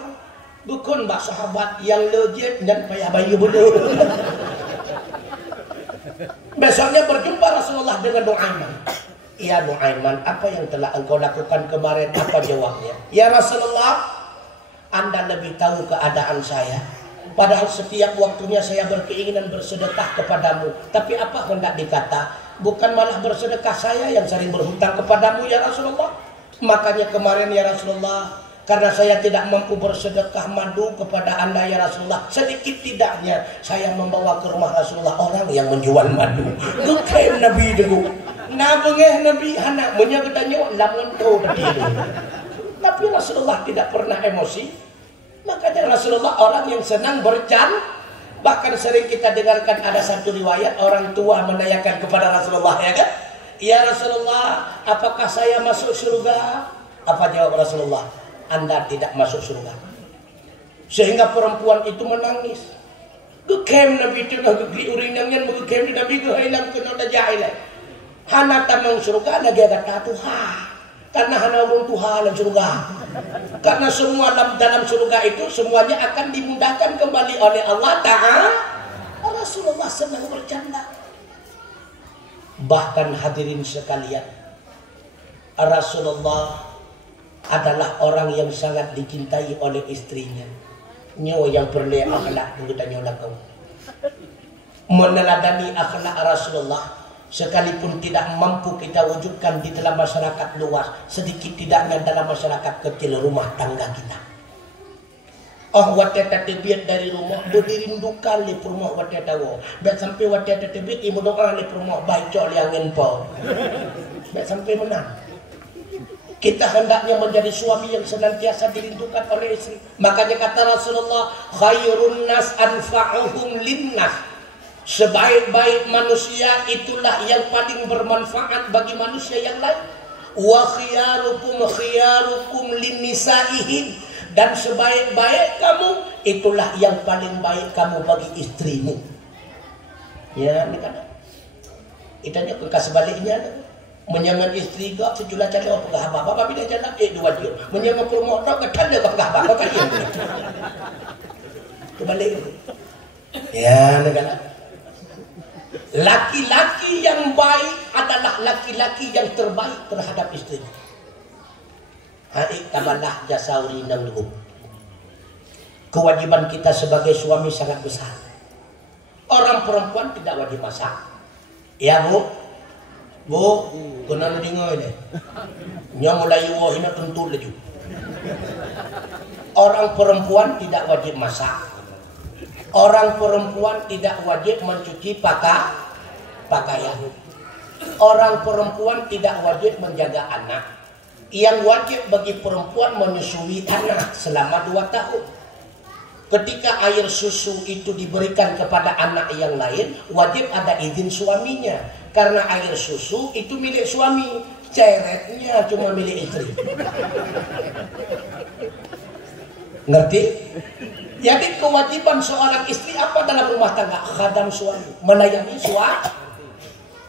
bukan mbak sahabat yang legit dan payah bayi bodoh. Besoknya berjumpa Rasulullah dengan Nuaiman. "Ya Nuaiman, apa yang telah engkau lakukan kemarin?" Apa jawabnya? "Ya Rasulullah, Anda lebih tahu keadaan saya. Padahal setiap waktunya saya berkeinginan bersedekah kepadamu. Tapi apa hendak dikata? Bukan malah bersedekah saya yang sering berhutang kepadamu ya Rasulullah. Makanya kemarin ya Rasulullah, karena saya tidak mampu bersedekah madu kepada Anda ya Rasulullah, sedikit tidaknya saya membawa ke rumah Rasulullah orang yang menjual madu." Lukain Nabi dulu. Nabengeh Nabi anak menyebutnya lamun kau tadi. Tapi Rasulullah tidak pernah emosi. Makanya Rasulullah orang yang senang bercanda. Bahkan sering kita dengarkan ada satu riwayat orang tua menanyakan kepada Rasulullah, ya kan? "Ya Rasulullah, apakah saya masuk surga?" Apa jawab Rasulullah? "Anda tidak masuk surga." Sehingga perempuan itu menangis. Gekem Nabi itu ngagli urinangan begekem di Nabi hilang kena jahilai. Hana tamang surga lagi kata Tuhan. Karena hana urung Tuhan dalam surga. Karena semua dalam surga itu semuanya akan dimudahkan kembali oleh Allah Ta'ala. Rasulullah senang bercanda. Bahkan hadirin sekalian, Rasulullah adalah orang yang sangat dicintai oleh istrinya. Nyawa yang perlu akhlak dulu tanya kau. Meneladani akhlak Rasulullah sekalipun tidak mampu kita wujudkan di dalam masyarakat luas, sedikit tidaknya dalam masyarakat kecil rumah tangga kita. Oh wateta tebet dari rumah berindukan li rumah wateta wo. Bet sampai wateta tebet ibu doa li rumah baik cok li angin po. Bet sampai menang. Kita hendaknya menjadi suami yang senantiasa dirindukan oleh istri. Makanya kata Rasulullah, khairun nas anfa'uhum linnas. Sebaik-baik manusia itulah yang paling bermanfaat bagi manusia yang lain. Wa khiyarukum linnisaihim, dan sebaik-baik kamu itulah yang paling baik kamu bagi istrimu. Ya, ini kan. Itanya ke sebaliknya. Menyangan istri gak sejula cari apa gak apa-apa bila jalan dua dia. Menyangan permohonan ke tanda ke apa-apa kaya. Kebalik. Ya, ini kan. Laki-laki yang baik adalah laki-laki yang terbaik terhadap istrinya. Haik tabalah jasauri nang luhuk. Kewajiban kita sebagai suami sangat besar. Orang perempuan tidak wajib masak. Ya bu, kena dengar ini. Nya mulai wahina tentu laju. Orang perempuan tidak wajib masak. Orang perempuan tidak wajib mencuci pakaian. Orang perempuan tidak wajib menjaga anak. Yang wajib bagi perempuan menyusui anak selama 2 tahun. Ketika air susu itu diberikan kepada anak yang lain, wajib ada izin suaminya. Karena air susu itu milik suami, ceretnya cuma milik istri. Ngerti? Jadi kewajiban seorang istri apa dalam rumah tangga? Khadam suami, melayani suami.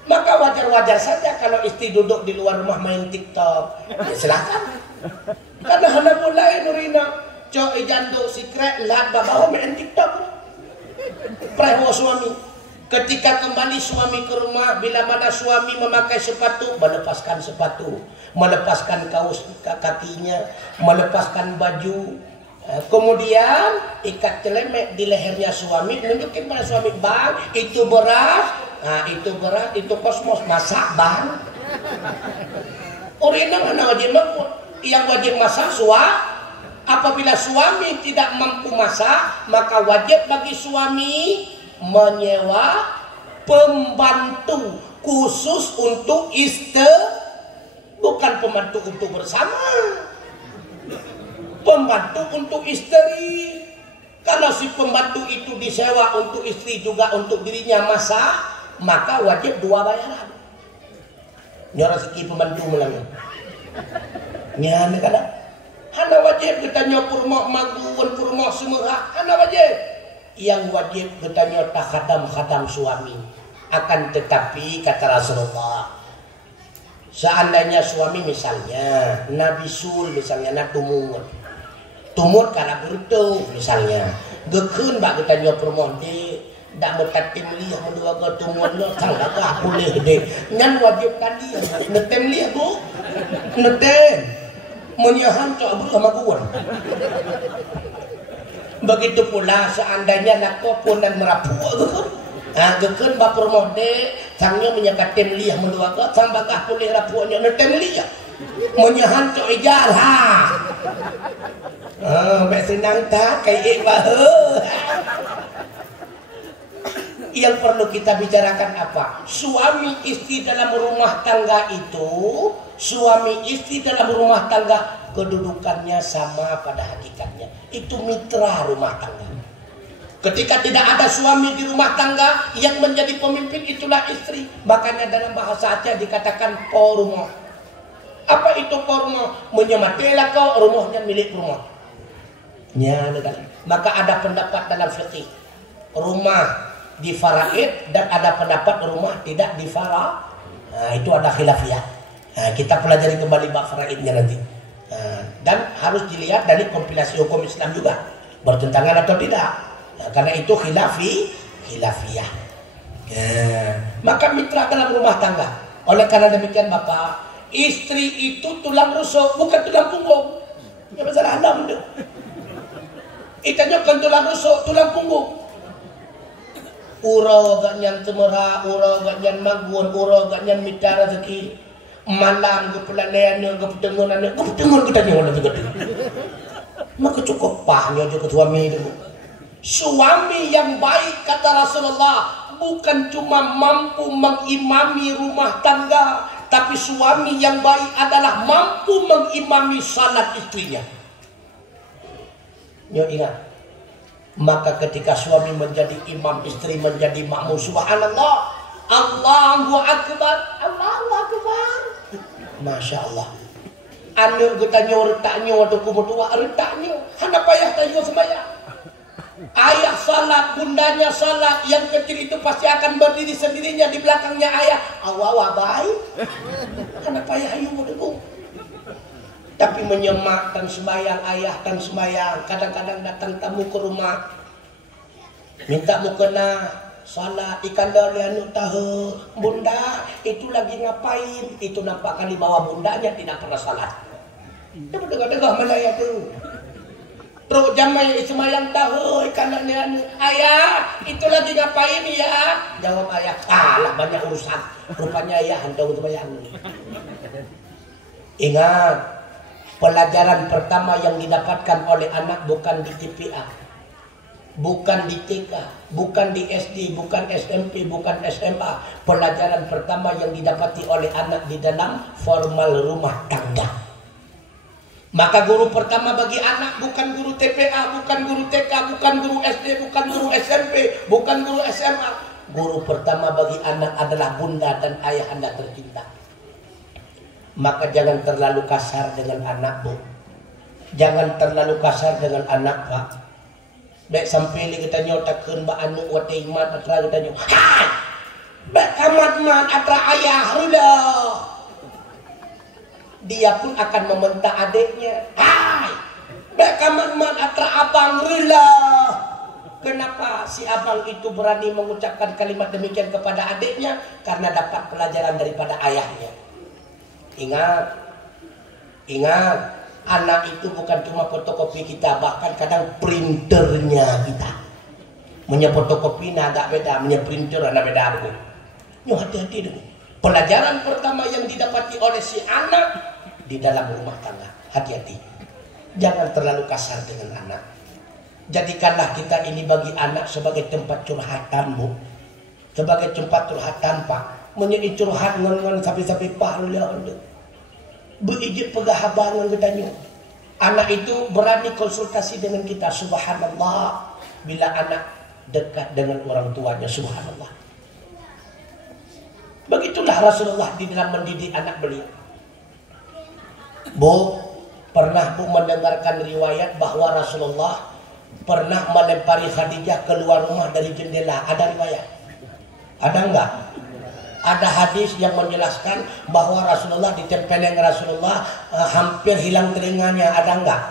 Maka wajar-wajar saja kalau istri duduk di luar rumah main TikTok. Ya silakan. Karena hendak mulai nurina, cok jando secret lat babaho main TikTok. Preho suami. Ketika kembali suami ke rumah, bila mana suami memakai sepatu, melepaskan sepatu, melepaskan kaos kakinya, melepaskan baju. Kemudian ikat celemek di lehernya suami, nunjukin pada suami, bang itu beras, nah itu beras, itu kosmos, masak bang. Orang anak wajib mampu, yang wajib masak suami. Apabila suami tidak mampu masak, maka wajib bagi suami menyewa pembantu khusus untuk istri, bukan pembantu untuk bersama. Pembantu untuk istri. Kalau si pembantu itu disewa untuk istri juga untuk dirinya masak, maka wajib 2 bayaran. Nyo rezeki pembantu melang. Nya kada. Hana wajib kita nyo purma maguun purma semua. Hana wajib. Yang wajib kita nyo tak khadam suami. Akan tetapi kata Rasulullah, seandainya suami misalnya Nabi Sul misalnya na tumut karena bertuh misalnya gekun bak kita nyo permonde dak metatim liah mendua ke tumut no tangga ka boleh gede ngan wajib tadi netem liah bu netem menyahan cok bru sama kuan. Begitu pula seandainya nak pun dan merapu gekun gekun bak permonde sangnya menyakatim liah mendua ke tambah ka boleh rapunya netem liah menyahan cok ijar ha mek senang tak kayak yang perlu kita bicarakan apa? Suami istri dalam rumah tangga itu, suami istri dalam rumah tangga kedudukannya sama pada hakikatnya. Itu mitra rumah tangga. Ketika tidak ada suami di rumah tangga yang menjadi pemimpin itulah istri. Makanya dalam bahasa Aceh dikatakan porumah. Apa itu porumah? Menyematela kau rumahnya milik rumah. Ya, maka ada pendapat dalam fikih rumah di faraid dan ada pendapat rumah tidak di faraid. Nah, itu ada khilafiyah. Nah, kita pelajari kembali bab faraidnya nanti. Dan harus dilihat dari kompilasi hukum Islam juga bertentangan atau tidak. Nah, karena itu khilafiyah. Maka mitra dalam rumah tangga. Oleh karena demikian Bapak, istri itu tulang rusuk bukan tulang punggung. Ya masalah Anda benda. Itanya kan tulang rusuk, tulang punggung. Uro gak nyan temera, uro gak nyan magun, uro gak nyan mitra rezeki. Malam ke pelalean, ke petengunan, kita nyawa juga. Maka cukup pahnya juga suami itu. Suami yang baik kata Rasulullah bukan cuma mampu mengimami rumah tangga, tapi suami yang baik adalah mampu mengimami salat istrinya. Yo ingat. Maka ketika suami menjadi imam, istri menjadi makmum, subhanallah, Allahu akbar, Allahu akbar. Masya Allah. Anu kita nyortaknya waktu kumutua retaknya, hana payah tayo sembahyang. Ayah salat, bundanya salat, yang kecil itu pasti akan berdiri sendirinya di belakangnya ayah. Awawa baik. Hana payah ayo mudaku. Tapi menyemakkan sembahyang ayah dan sembahyang. Kadang-kadang datang tamu ke rumah, minta mukena salat ikan dolian tahu bunda itu lagi ngapain? Itu nampak kali bawa bundanya tidak pernah salat. Dia berdengar-dengar mana ya tu? Terus jamai sembahyang tahu ikan dolian ayah itu lagi ngapain ya? Jawab ayah, kalah banyak urusan. Rupanya ayah hendak sembahyang. Ingat. Pelajaran pertama yang didapatkan oleh anak bukan di TPA, bukan di TK, bukan di SD, bukan SMP, bukan SMA. Pelajaran pertama yang didapati oleh anak di dalam formal rumah tangga. Maka guru pertama bagi anak bukan guru TPA, bukan guru TK, bukan guru SD, bukan guru SMP, bukan guru SMA. Guru pertama bagi anak adalah bunda dan ayah Anda tercinta. Maka jangan terlalu kasar dengan anak, Bu. Jangan terlalu kasar dengan anak, Pak. Baik sampai kita nyotakeun ba anu wate iman atra kita nyo. Hai! Baik kamat man atra ayah rulah. Dia pun akan membentak adiknya. Hai! Baik kamat man atra abang rulah. Kenapa si abang itu berani mengucapkan kalimat demikian kepada adiknya? Karena dapat pelajaran daripada ayahnya. Ingat, anak itu bukan cuma fotokopi kita, bahkan kadang printernya kita. Punya fotokopi agak beda, punya printer agak beda. Nyo hati-hati dulu. Pelajaran pertama yang didapati oleh si anak di dalam rumah tangga, hati-hati. Jangan terlalu kasar dengan anak. Jadikanlah kita ini bagi anak sebagai tempat curhatan, Bu. Sebagai tempat curhatan, Pak. Menjadi curhat ngon-ngon sapi-sapi Pak udah. Berijit pegahabangan katanya. Anak itu berani konsultasi dengan kita, subhanallah. Bila anak dekat dengan orang tuanya, subhanallah. Begitulah Rasulullah di dalam mendidik anak beliau. Bu, pernah Bu mendengarkan riwayat bahwa Rasulullah pernah melempari Khadijah keluar rumah dari jendela? Ada riwayat? Ada enggak? Ada hadis yang menjelaskan bahwa Rasulullah ditempeleng Rasulullah hampir hilang telinganya. Ada enggak?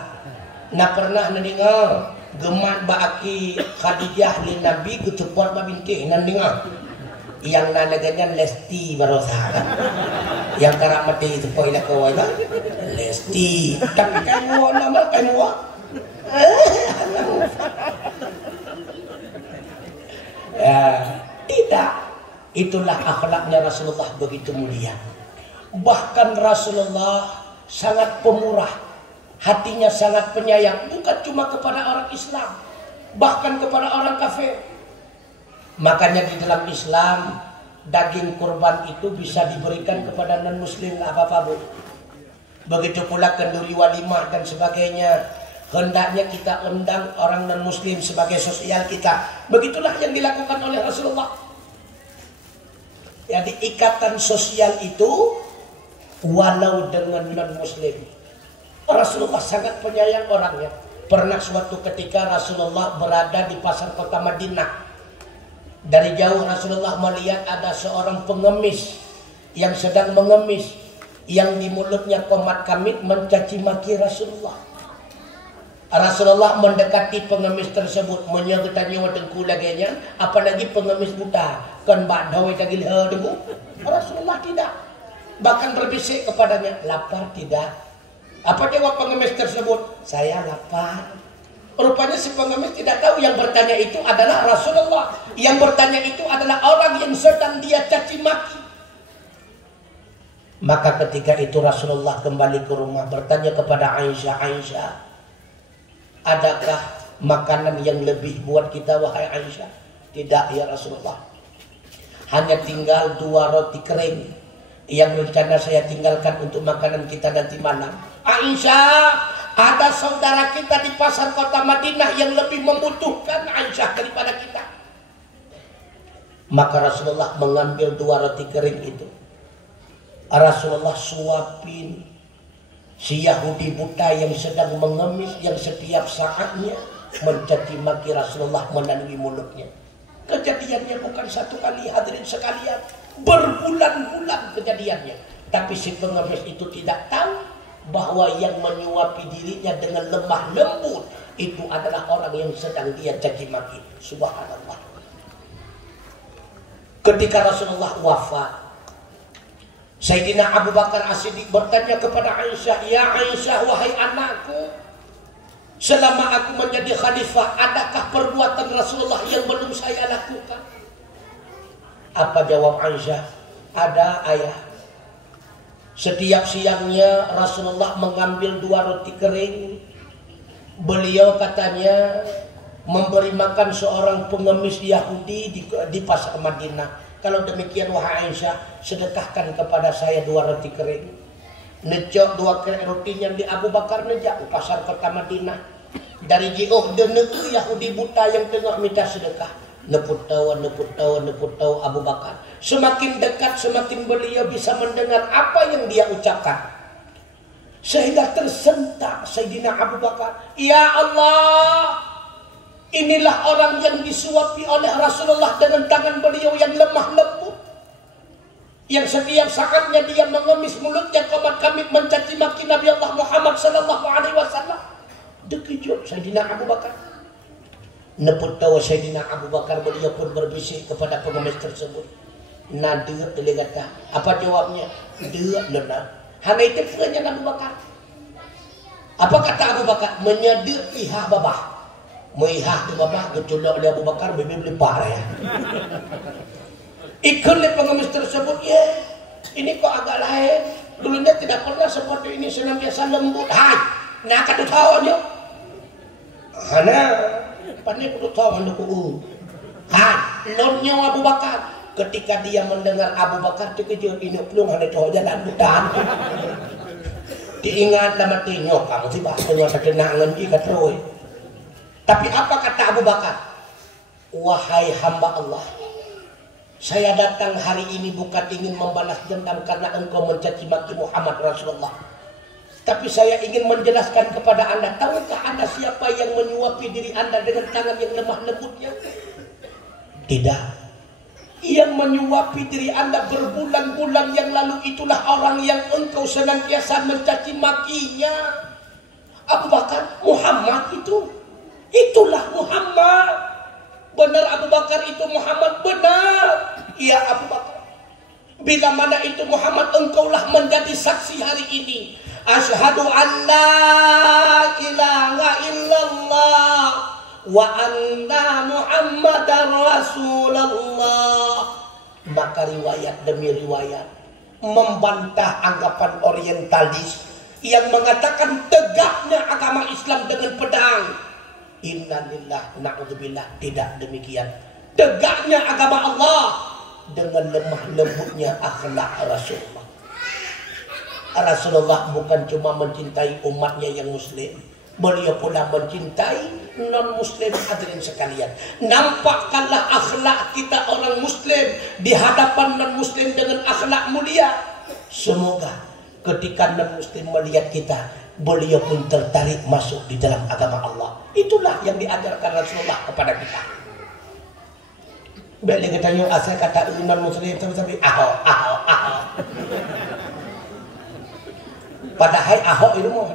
Nah pernah mendengar gemat baki Khadijah li Nabi ketepuan babinti nandinga yang nanaganya Lesti Barosa yang karak mati itu poin aku wala Lesti tapi kamu nama kamu ya tidak, itulah akhlaknya Rasulullah begitu mulia. Bahkan Rasulullah sangat pemurah, hatinya sangat penyayang, bukan cuma kepada orang Islam, bahkan kepada orang kafir. Makanya di dalam Islam daging kurban itu bisa diberikan kepada non muslim, apa-apa Bu. Begitu pula kenduri walimah dan sebagainya, hendaknya kita undang orang non muslim sebagai sosial kita. Begitulah yang dilakukan oleh Rasulullah. Jadi ikatan sosial itu walau dengan non muslim. Rasulullah sangat penyayang orangnya. Pernah suatu ketika Rasulullah berada di pasar kota Madinah. Dari jauh Rasulullah melihat ada seorang pengemis yang sedang mengemis, yang di mulutnya komat kamit mencaci maki Rasulullah. Rasulullah mendekati pengemis tersebut, menyegetanya wadengku laginya, apalagi pengemis buta, kan badawai tagil dengku. Rasulullah tidak, bahkan berbisik kepadanya, lapar tidak? Apa jawab pengemis tersebut? Saya lapar. Rupanya si pengemis tidak tahu yang bertanya itu adalah Rasulullah. Yang bertanya itu adalah orang yang sedang dia caci maki. Maka ketika itu Rasulullah kembali ke rumah bertanya kepada Aisyah, Aisyah, adakah makanan yang lebih buat kita wahai Aisyah? Tidak ya Rasulullah. Hanya tinggal 2 roti kering yang rencana saya tinggalkan untuk makanan kita nanti malam. Aisyah, ada saudara kita di pasar kota Madinah yang lebih membutuhkan Aisyah daripada kita. Maka Rasulullah mengambil 2 roti kering itu. Rasulullah suapin si Yahudi buta yang sedang mengemis, yang setiap saatnya mencaci maki Rasulullah melalui mulutnya. Kejadiannya bukan 1 kali, hadirin sekalian, berbulan-bulan kejadiannya. Tapi si pengemis itu tidak tahu bahwa yang menyuapi dirinya dengan lemah lembut itu adalah orang yang sedang dia caci maki. Subhanallah. Ketika Rasulullah wafat, Sayyidina Abu Bakar As-Siddiq bertanya kepada Aisyah, ya Aisyah, wahai anakku, selama aku menjadi khalifah, adakah perbuatan Rasulullah yang belum saya lakukan? Apa jawab Aisyah? Ada ayah. Setiap siangnya Rasulullah mengambil 2 roti kering. Beliau katanya memberi makan seorang pengemis Yahudi di pasar Madinah. Kalau demikian wahai Aisyah, sedekahkan kepada saya 2 roti kering. Nejak 2 kering rotinya di Abu Bakar nejak pasar kota Madinah. Dari jauh de negeri Yahudi buta yang tengah minta sedekah. Neput tahu Abu Bakar. Semakin dekat semakin beliau bisa mendengar apa yang dia ucapkan. Sehingga tersentak Sayyidina Abu Bakar. Ya Allah, inilah orang yang disuapi oleh Rasulullah dengan tangan beliau yang lemah lembut. Yang setiap saatnya dia mengemis mulutnya komat kamit mencaci maki Nabi Allah Muhammad sallallahu alaihi wasallam. Dekejut Sayyidina Abu Bakar. Neput tahu Sayyidina Abu Bakar, beliau pun berbisik kepada pengemis tersebut. Nah, dia kata, apa jawabnya? Dia lenak. Hanya itu punya Abu Bakar. Apa kata Abu Bakar? Menyadir ihah babah. Mihah di babah, keculok oleh Abu Bakar, bibi beli parah ya. Ikut oleh pengemis tersebut, ya, ini kok agak lain. Dulunya tidak pernah seperti ini, senantiasa lembut. Hai, nak kata tahu aja. Hana, pandai kudu tahu anda kudu. Hai, lonnya Abu Bakar. Ketika dia mendengar Abu Bakar terkejut, ini belum ada tahu jalan hutan. Diingat dalam tengok kamu sih bahasanya ketenangan jika terus. Tapi apa kata Abu Bakar? Wahai hamba Allah, Saya datang hari ini bukan ingin membalas dendam karena engkau mencaci maki Muhammad Rasulullah. Tapi saya ingin menjelaskan kepada Anda, tahukah Anda siapa yang menyuapi diri Anda dengan tangan yang lemah lembutnya? Tidak. Yang menyuapi diri Anda berbulan-bulan yang lalu itulah orang yang engkau senantiasa mencaci makinya. Abu Bakar, Muhammad itu. Itulah Muhammad. Benar Abu Bakar itu Muhammad, benar. Iya Abu Bakar. Bila mana itu Muhammad, engkaulah menjadi saksi hari ini. Asyhadu an la ilaha illallah wa anna Muhammadar Rasulullah. Maka riwayat demi riwayat membantah anggapan orientalis yang mengatakan tegaknya agama Islam dengan pedang. Innalillah na'udzubillah, tidak demikian. Tegaknya agama Allah dengan lemah lembutnya akhlak Rasulullah. Rasulullah bukan cuma mencintai umatnya yang muslim, beliau pula mencintai non-muslim. Hadirin sekalian, nampakkanlah akhlak kita orang muslim di hadapan non-muslim dengan akhlak mulia. Semoga ketika non-muslim melihat kita, beliau pun tertarik masuk di dalam agama Allah. Itulah yang diajarkan Rasulullah kepada kita. Bila kita tanya asal kata non-muslim tapi aho. Padahal Ahok ilmu,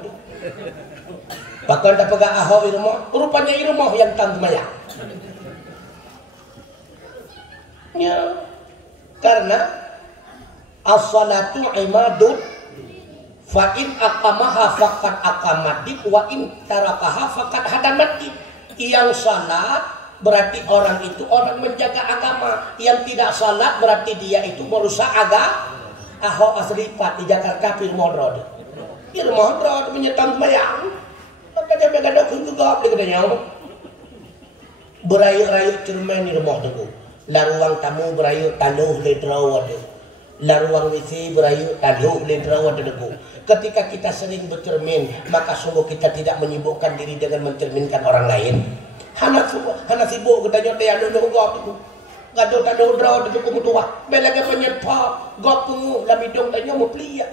bahkan tak pegang Ahok ilmu, rupanya ilmu yang tangmaya. Ya, karena as-salatu imadun, fa in aqamaha faqad aqamadik, wa in tarakaha faqad hadamadik. Yang salat berarti orang itu orang menjaga agama, yang tidak salat berarti dia itu merusak agama. Ahok asripat di Jakarta Pilmodrod. Ilmu drod menyetang bayang, maka dia bergadang juga dia katanya. Berayu-rayu cermin di rumah tu. Laruang tamu berayu tanuh ledraw tu. Laruang WC berayu tanuh ledraw tu. Ketika kita sering bercermin, maka sungguh kita tidak menyibukkan diri dengan mencerminkan orang lain. Hana sibuk katanya dia anu gop tu. Gaduh tanuh draw tu kumutua. Belaga penyepa gop tu lamidong tanya mau pelia.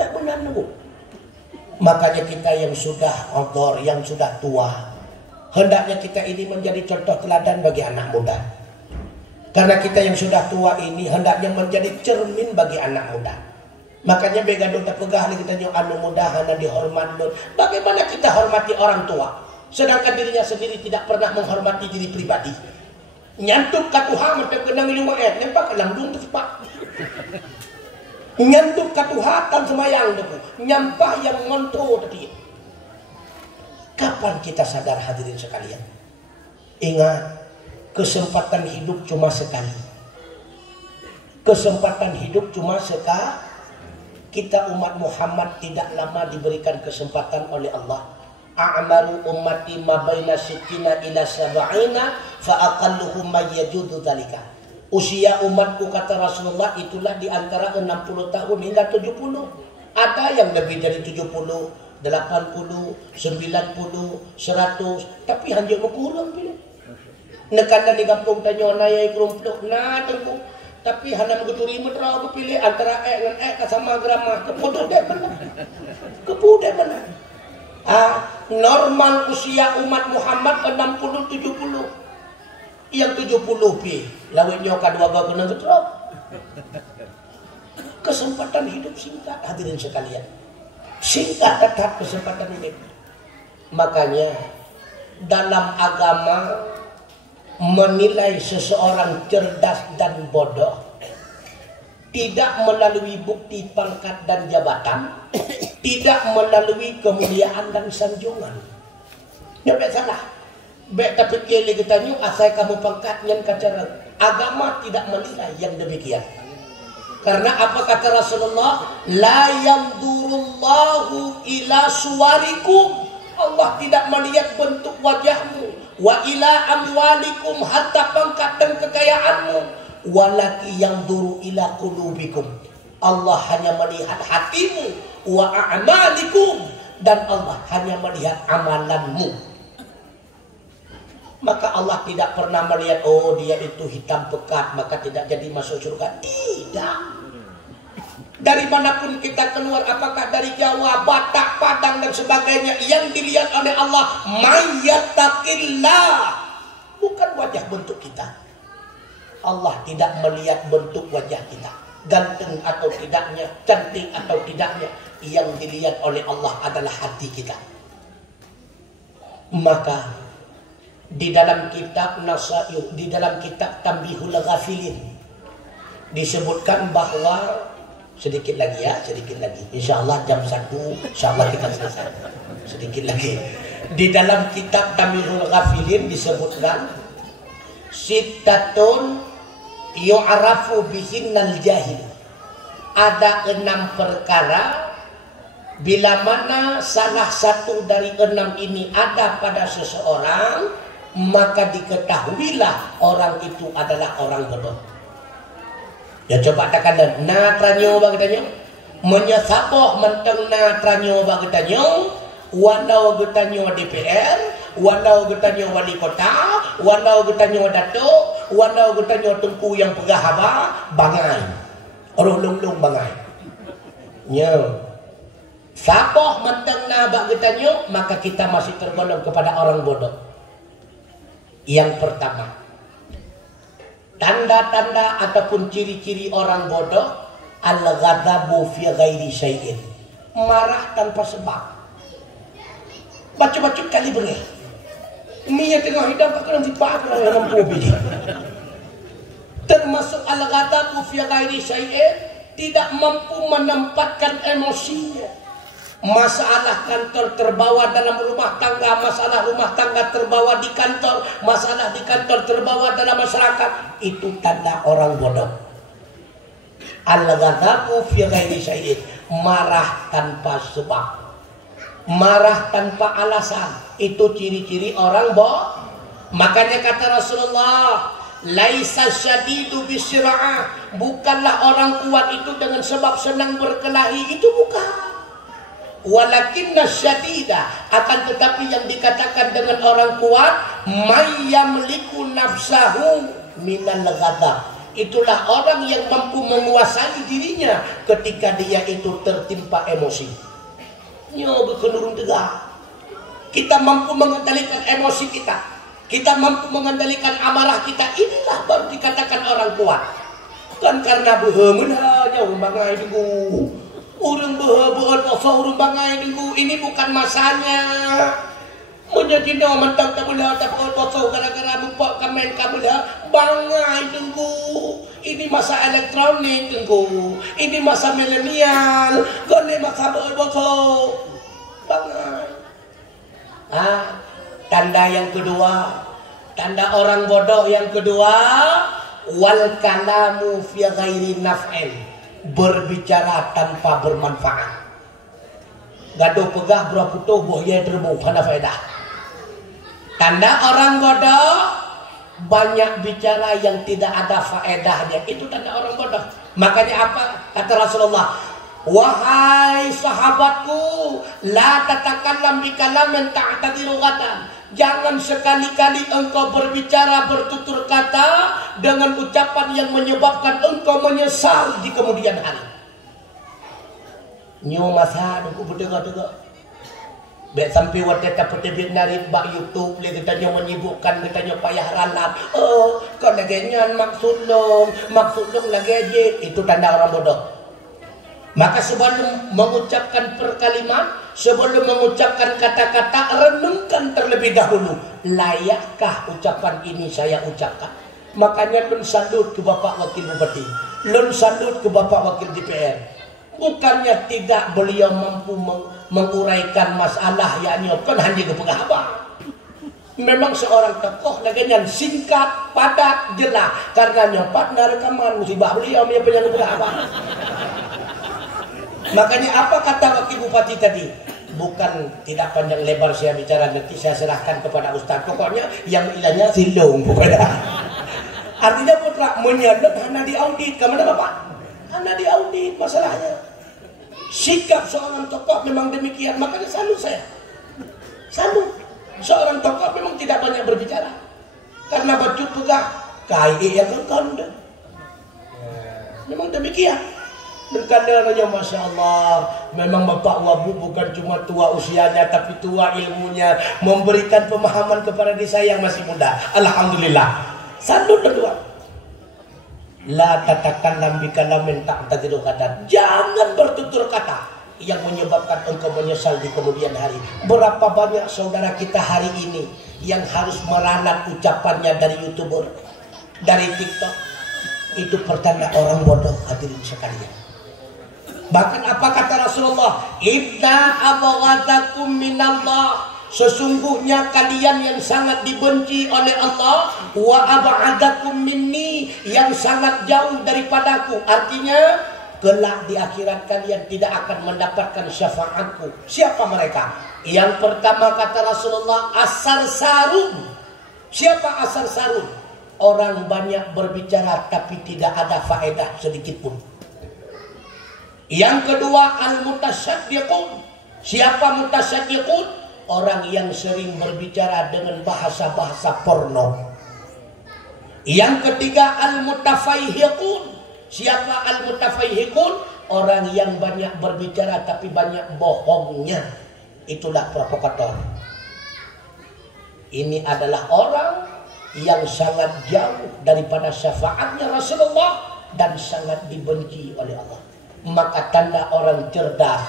Tak benar tu. Makanya kita yang sudah outdoor, yang sudah tua, hendaknya kita ini menjadi contoh teladan bagi anak muda. Karena kita yang sudah tua ini hendaknya menjadi cermin bagi anak muda. Makanya begado terpegah kita nyo anu muda hana dihormat. Bagaimana kita hormati orang tua, sedangkan dirinya sendiri tidak pernah menghormati diri pribadi. Nyantuk katuha macam kenang lima nempak lambung tepat. Nyantuk katuhatan semayang debu, nyampah yang ngonto tadi. Kapan kita sadar hadirin sekalian? Ingat, kesempatan hidup cuma sekali. Kesempatan hidup cuma sekali. Kita umat Muhammad tidak lama diberikan kesempatan oleh Allah. A'maru ummati ma baina sittina ila sab'ina fa aqalluhum may yajudu dzalika. Usia umatku kata Rasulullah itulah di antara 60 tahun hingga 70. Ada yang lebih dari 70, 80, 90, 100, tapi hanya kurang pilih. Nekanda di kampung tanya naya kerumpluk na tengku. Tapi hanya mengeturi metra aku pilih antara dengan sama grama keputuh deh benar. Keputuh benar. Normal usia umat Muhammad 60-70. Yang 70 pi lawetnya kadua guna getrop. Kesempatan hidup singkat hadirin sekalian. Singkat tetap kesempatan hidup. Makanya dalam agama menilai seseorang cerdas dan bodoh tidak melalui bukti pangkat dan jabatan, tidak melalui kemuliaan dan sanjungan. Dia salah. Baik tapi kali kita nyu asal kamu pangkat yang kacara agama tidak menilai yang demikian. Karena apa kata Rasulullah? La yanzurullahu ila suwarikum. Allah tidak melihat bentuk wajahmu. Wa ila amwalikum, hatta pangkat dan kekayaanmu. Walaki yanzuru ila qulubikum. Allah hanya melihat hatimu. Wa a'malikum, dan Allah hanya melihat amalanmu. Maka Allah tidak pernah melihat, oh dia itu hitam pekat maka tidak jadi masuk surga. Tidak. Dari manapun kita keluar, apakah dari Jawa, Batak, Padang dan sebagainya, yang dilihat oleh Allah mayyattaqillah, bukan wajah bentuk kita. Allah tidak melihat bentuk wajah kita, ganteng atau tidaknya, cantik atau tidaknya. Yang dilihat oleh Allah adalah hati kita. Maka di dalam kitab di dalam kitab Tanbihul Ghafilin disebutkan bahwa sedikit lagi, insyaallah jam 1 insyaallah kita selesai, sedikit lagi. Di dalam kitab Tanbihul Ghafilin disebutkan sittatun yu'rafu bihinnal jahil, ada 6 perkara bila mana salah satu dari 6 ini ada pada seseorang, maka diketahuilah orang itu adalah orang bodoh. Ya coba katakan, na tranyo bagitanya, menyesaboh menteng na tranyo bagitanya, walau getanyo DPR, walau getanyo wali kota, walau getanyo datuk, walau getanyo tengku yang pegahaba, bangai, orang lung bangai. Nya, saboh menteng na bagitanya, maka kita masih tergolong kepada orang bodoh. Yang pertama, tanda-tanda ataupun ciri-ciri orang bodoh, al-ghadabu fi ghairi syai'in, marah tanpa sebab. Baca-baca kali beri. Ini yang tengah hidup tak kena dipakai dalam mobil. Termasuk al-ghadabu fi ghairi syai'in, tidak mampu menempatkan emosinya. Masalah kantor terbawa dalam rumah tangga, masalah rumah tangga terbawa di kantor, masalah di kantor terbawa dalam masyarakat. Itu tanda orang bodoh. Al-ghadabu fi ghairi syai'in, marah tanpa sebab, marah tanpa alasan. Itu ciri-ciri orang bodoh. Makanya kata Rasulullah, laisa syadidu bisira'ah, bukanlah orang kuat itu dengan sebab senang berkelahi, itu bukan. Walakinna syadida, akan tetapi yang dikatakan dengan orang kuat, mayyamliku nafsahu minal ghadab, itulah orang yang mampu menguasai dirinya ketika dia itu tertimpa emosi. Nyo kenurung tegak. Kita mampu mengendalikan emosi kita, kita mampu mengendalikan amarah kita, inilah baru dikatakan orang kuat. Kan karena behemen aja bangai dulu. Urang behebeun poso urang bangai dulu, ini bukan masanya. Menjadi no mentang tabula tapol poso gara-gara lupa kamen kabula bangai dulu. Ini masa elektronik dulu. Ini masa milenial. Gone masa beul poso bangai. Tanda yang kedua, tanda orang bodoh yang kedua, wal kalamu fi ghairi naf'in, berbicara tanpa bermanfaat. Gaduh pegah beraputuh boh ye terbu pada faedah. Tanda orang bodoh, banyak bicara yang tidak ada faedahnya, itu tanda orang bodoh. Makanya apa kata Rasulullah, wahai sahabatku, la tatakallam bi kalamin ta'tadiru ghatan, jangan sekali-kali engkau berbicara bertutur kata dengan ucapan yang menyebabkan engkau menyesal di kemudian hari. Nyo masa aku berdega-dega. Baik sampai waktu dapat debit narik bak YouTube, dia katanya menyibukkan, katanya payah ralat. Oh, kau lagi nyan maksud dong lagi aja. Itu tanda orang bodoh. Maka sebelum mengucapkan perkalimat, sebelum mengucapkan kata-kata, renungkan terlebih dahulu. Layakkah ucapan ini saya ucapkan? Makanya lun salut ke Bapak Wakil Bupati, lun salut ke Bapak Wakil DPR. Bukannya tidak beliau mampu menguraikan masalah, yakni kan hanya kepegah abang. Memang seorang tokoh lagi yang singkat, padat, jelas. Karena nyopat rekaman musibah beliau punya penyangga kepegah abang. Makanya apa kata Wakil Bupati tadi? Bukan tidak panjang lebar saya bicara, nanti saya serahkan kepada Ustaz. Pokoknya yang ilahnya silung kepada. Artinya putra menyadap hanya diaudit. Kemana Bapak? Hanya diaudit masalahnya. Sikap seorang tokoh memang demikian. Makanya salut saya. Salut. Seorang tokoh memang tidak banyak berbicara. Karena baju pegah kai yang kanda. Memang demikian. Dan kadang-kadang Masya Allah, memang Bapak Wabu bukan cuma tua usianya, tapi tua ilmunya, memberikan pemahaman kepada diri saya yang masih muda. Alhamdulillah. Satu kedua, la tatakallam bikalamin ta'tadiru kata. Jangan bertutur kata yang menyebabkan engkau menyesal di kemudian hari. Berapa banyak saudara kita hari ini yang harus meralat ucapannya dari YouTuber, dari TikTok. Itu pertanda orang bodoh, hadirin sekalian. Bahkan apa kata Rasulullah? Inna abghadakum minallah. Sesungguhnya kalian yang sangat dibenci oleh Allah, wa ab'adakum minni, yang sangat jauh daripadaku. Artinya kelak di akhirat kalian tidak akan mendapatkan syafaatku. Siapa mereka? Yang pertama kata Rasulullah, asar sarun. Siapa asar sarun? Orang banyak berbicara tapi tidak ada faedah sedikit pun. Yang kedua, al-mutasaddiqun. Siapa mutasaddiqun? Orang yang sering berbicara dengan bahasa-bahasa porno. Yang ketiga, al-mutafaihiqun. Siapa al-mutafaihiqun? Orang yang banyak berbicara tapi banyak bohongnya. Itulah provokator. Ini adalah orang yang sangat jauh daripada syafaatnya Rasulullah dan sangat dibenci oleh Allah. Maka tanda orang cerdas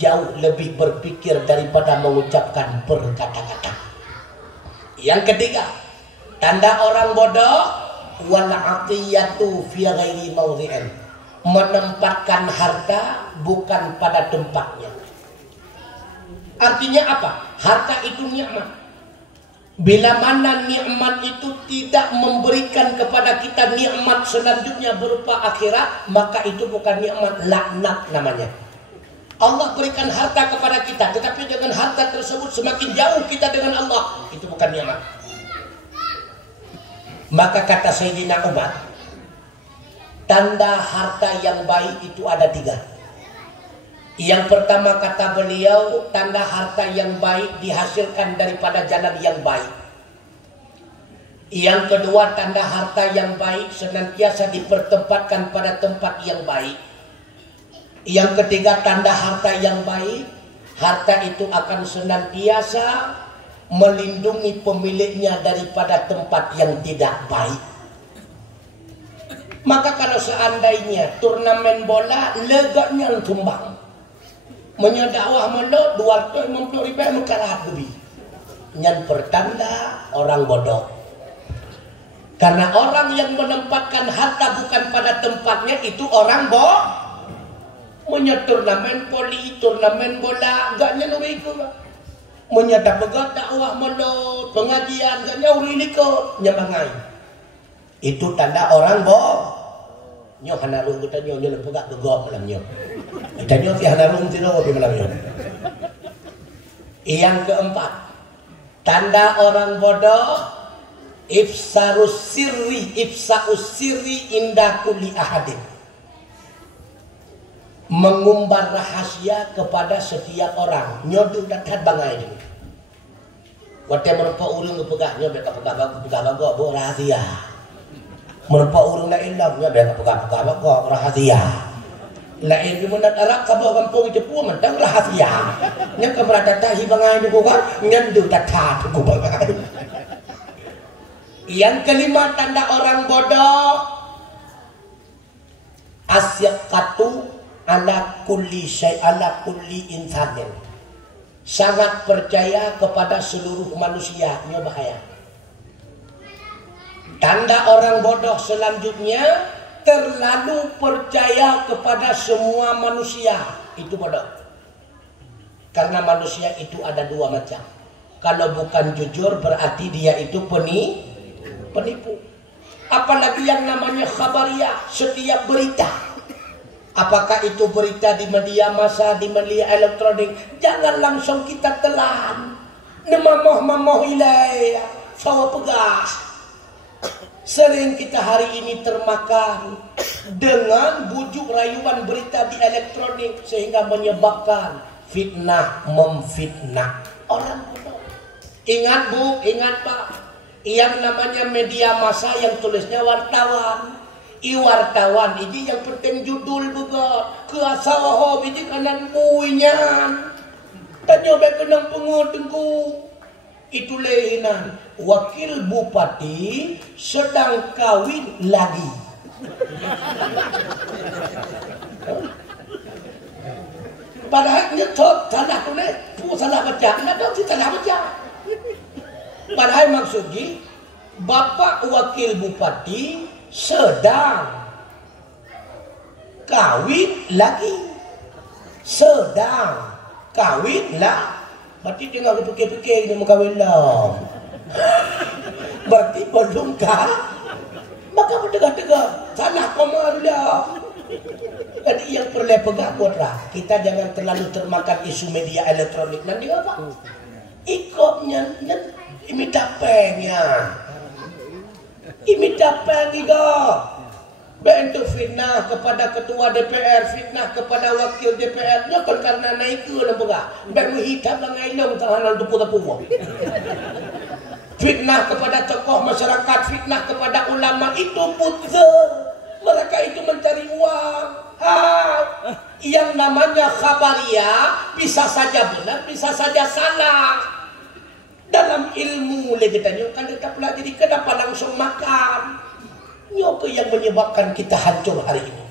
jauh lebih berpikir daripada mengucapkan berkata-kata. Yang ketiga, tanda orang bodoh, wal atiyatu fi ghairi mawdhi'in. Menempatkan harta bukan pada tempatnya. Artinya apa? Harta itu nikmat. Bila mana nikmat itu tidak memberikan kepada kita nikmat selanjutnya berupa akhirat, maka itu bukan nikmat, laknat namanya. Allah berikan harta kepada kita, tetapi dengan harta tersebut semakin jauh kita dengan Allah, itu bukan nikmat. Maka kata Sayyidina Umar, tanda harta yang baik itu ada 3. Yang pertama kata beliau, tanda harta yang baik dihasilkan daripada jalan yang baik. Yang kedua, tanda harta yang baik senantiasa dipertempatkan pada tempat yang baik. Yang ketiga, tanda harta yang baik, harta itu akan senantiasa melindungi pemiliknya daripada tempat yang tidak baik. Maka kalau seandainya turnamen bola leganya tumbang, menyedakwah melo 250 ribu mengkalah lebih, yang pertanda orang bodoh. Karena orang yang menempatkan harta bukan pada tempatnya itu orang bodoh. Turnamen poli, turnamen bola, gaknya nuri itu. Menyata pegat dakwah melo pengajian, gaknya uri liko nyamangai. Itu tanda orang bodoh. Nyo hanaru kita nyo lepegak gegok malam nyo. Kita nyo fi hanaru tino di malam nyo. Yang keempat, tanda orang bodoh, ifsarus sirri inda kulli ahadin. Mengumbar rahasia kepada setiap orang. Nyo tu datang bangai ni. Wate merupa urang lepegak nyo beka pegak go rahasia. Merupa urang lain lamnya beka pegak go rahasia. Lain di mana Arab kabah kampung itu pun mentang rahasia. Nya kemerata tahi bangai ni bukan nyandu tatat ku bangai. Yang kelima tanda orang bodoh, asyaqatu ala kulli syai ala kulli insanin. Sangat percaya kepada seluruh manusia, ini bahaya. Tanda orang bodoh selanjutnya, terlalu percaya kepada semua manusia, itu bodoh. Karena manusia itu ada 2 macam. Kalau bukan jujur berarti dia itu penipu. Apalagi yang namanya khabariyah, setiap berita. Apakah itu berita di media massa, di media elektronik, jangan langsung kita telan. Nemamoh ilai, sawa pegas. Sering kita hari ini termakan dengan bujuk rayuan berita di elektronik sehingga menyebabkan fitnah memfitnah orang bodoh. Ingat Bu, ingat Pak, Yang namanya media massa yang tulisnya wartawan. Wartawan ini yang penting judul juga. Keasawaho ini kanan buinya. Tanya baik kenang pengutengku. Itu lehinan. Wakil bupati sedang kawin lagi. Padahal nyetot salah tu ni, salah baca. Nak tahu si salah baca. Padahal maksudnya Bapak Wakil Bupati sedang kawin lagi. Sedang kawin lah. Berarti tengah fikir-fikir ni mau kawin lah. Berarti belum kah? Maka bertegak-tegak. Salah koma dah. Jadi yang perlu pegang putra, kita jangan terlalu termakan isu media elektronik. Nanti apa? Ikutnya, imita pengnya. Imita peng juga. Bentuk fitnah kepada ketua DPR, fitnah kepada wakil DPR. Nya kan karena naik ke lembaga. Baru hitam langai long tahanan tepu-tepu. Fitnah kepada tokoh masyarakat, fitnah kepada ulama itu buzzer. Mereka itu mencari uang. Yang namanya khabariyah bisa saja benar, bisa saja salah. Dalam ilmu kita kan kita pelajari kenapa langsung makan. Nyoke yang menyebabkan kita hancur hari ini.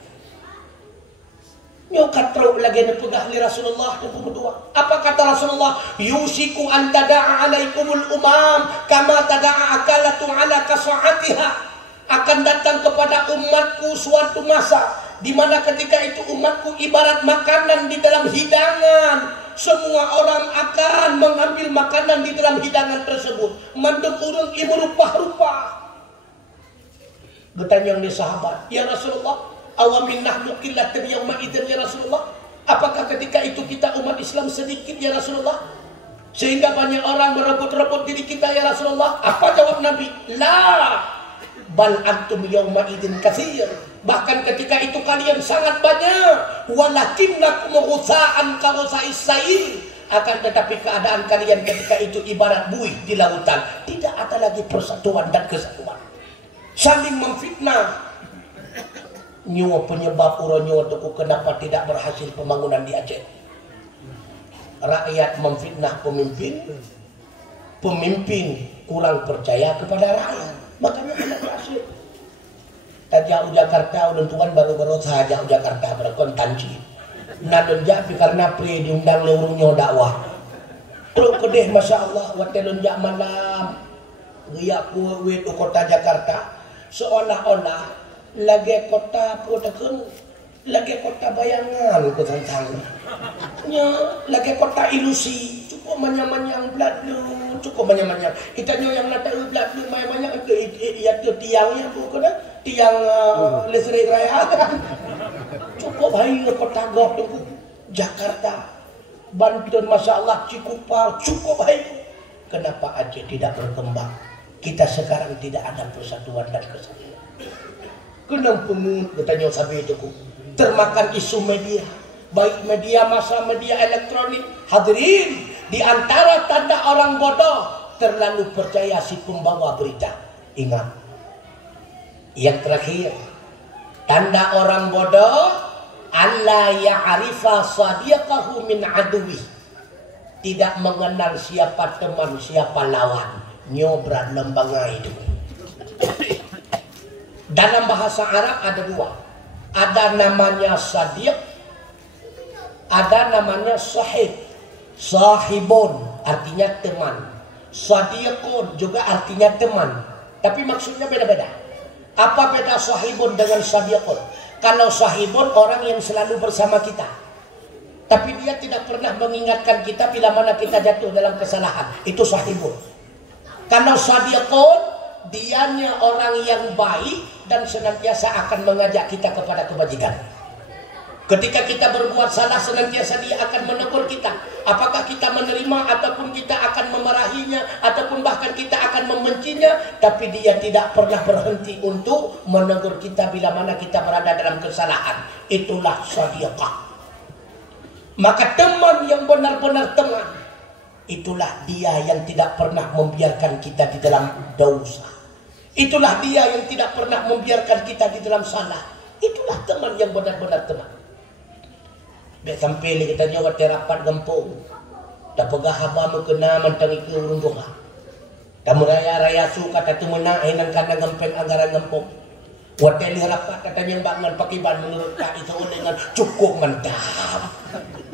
Nyokat teruk lagi nepegah li Rasulullah yang kedua. Apa kata Rasulullah? Yusiku an tada'a alaikumul umam kama tada'a akalatu ala kasa'atiha. Akan datang kepada umatku suatu masa di mana ketika itu umatku ibarat makanan di dalam hidangan. Semua orang akan mengambil makanan di dalam hidangan tersebut. Mandek urung ibu rupa-rupa. Bertanya oleh sahabat, ya Rasulullah, awamin nahnu qillatan yawma idzin ya Rasulullah? Apakah ketika itu kita umat Islam sedikit ya Rasulullah? Sehingga banyak orang merebut-rebut diri kita ya Rasulullah? Apa jawab Nabi? La, bal antum yawma idzin katsir. Bahkan ketika itu kalian sangat banyak. Walakinnakum ghutsa'an ka ghutsa'is sayl. Akan tetapi keadaan kalian ketika itu ibarat buih di lautan. Tidak ada lagi persatuan dan kesatuan. Saling memfitnah. Nyo penyebab uronyo tuku kenapa tidak berhasil pembangunan di Aceh. Rakyat memfitnah pemimpin. Pemimpin kurang percaya kepada rakyat. Makanya tidak berhasil. Tajau Jakarta ulun tuan baru-baru saja Jakarta berkontansi. Nadon japi karena pri diundang lurungnya dakwah. Terus kedeh Masya Allah watelun jak malam. Riak kuwit kota Jakarta. Seolah-olah lagi kota potakun, lagi kota bayangan ku tantang. Nya lagi kota ilusi, cukup manyang-manyang bladlu, cukup manyang-manyang. Kita nyo yang nak tahu bladlu manyang-manyang ya tu tiangnya bukan tiang listrik raya kan. Cukup hayu kota gok tu Jakarta, Banten Masya Allah Cikupang cukup hayu. Kenapa Aceh tidak berkembang? Kita sekarang tidak ada persatuan dan kesatuan. Kenapa katanya sabi itu termakan isu media, baik media massa, media elektronik. Hadirin, di antara tanda orang bodoh terlalu percaya si pembawa berita. Ingat, yang terakhir, tanda orang bodoh alla ya'rifa sadiqahu min aduwi. Tidak mengenal siapa teman, siapa lawan. Nyobrat lembangai itu. Dalam bahasa Arab ada dua. Ada namanya sadiq, ada namanya sahib. Sahibun artinya teman. Sadiqun juga artinya teman. Tapi maksudnya beda-beda. Apa beda sahibun dengan sadiqun? Kalau sahibun orang yang selalu bersama kita, tapi dia tidak pernah mengingatkan kita bila mana kita jatuh dalam kesalahan. Itu sahibun. Kalau sadiqun, dianya orang yang baik dan senantiasa akan mengajak kita kepada kebajikan. Ketika kita berbuat salah, senantiasa dia akan menegur kita. Apakah kita menerima ataupun kita akan memarahinya ataupun bahkan kita akan membencinya, tapi dia tidak pernah berhenti untuk menegur kita bila mana kita berada dalam kesalahan. Itulah sadiqah. Maka teman yang benar-benar teman, Itulah dia yang tidak pernah membiarkan kita di dalam dosa. Itulah dia yang tidak pernah membiarkan kita di dalam salah. Itulah teman yang benar-benar teman. Biar sampai kita jawab terapat gempung. Tak pegah haba mengkena mentang ke urung doa. Tak meraya-raya suka tak temena hinan kandang gempeng anggaran gempung. Watel rapat katanya bangan pakai ban menurut tak itu dengan cukup mantap.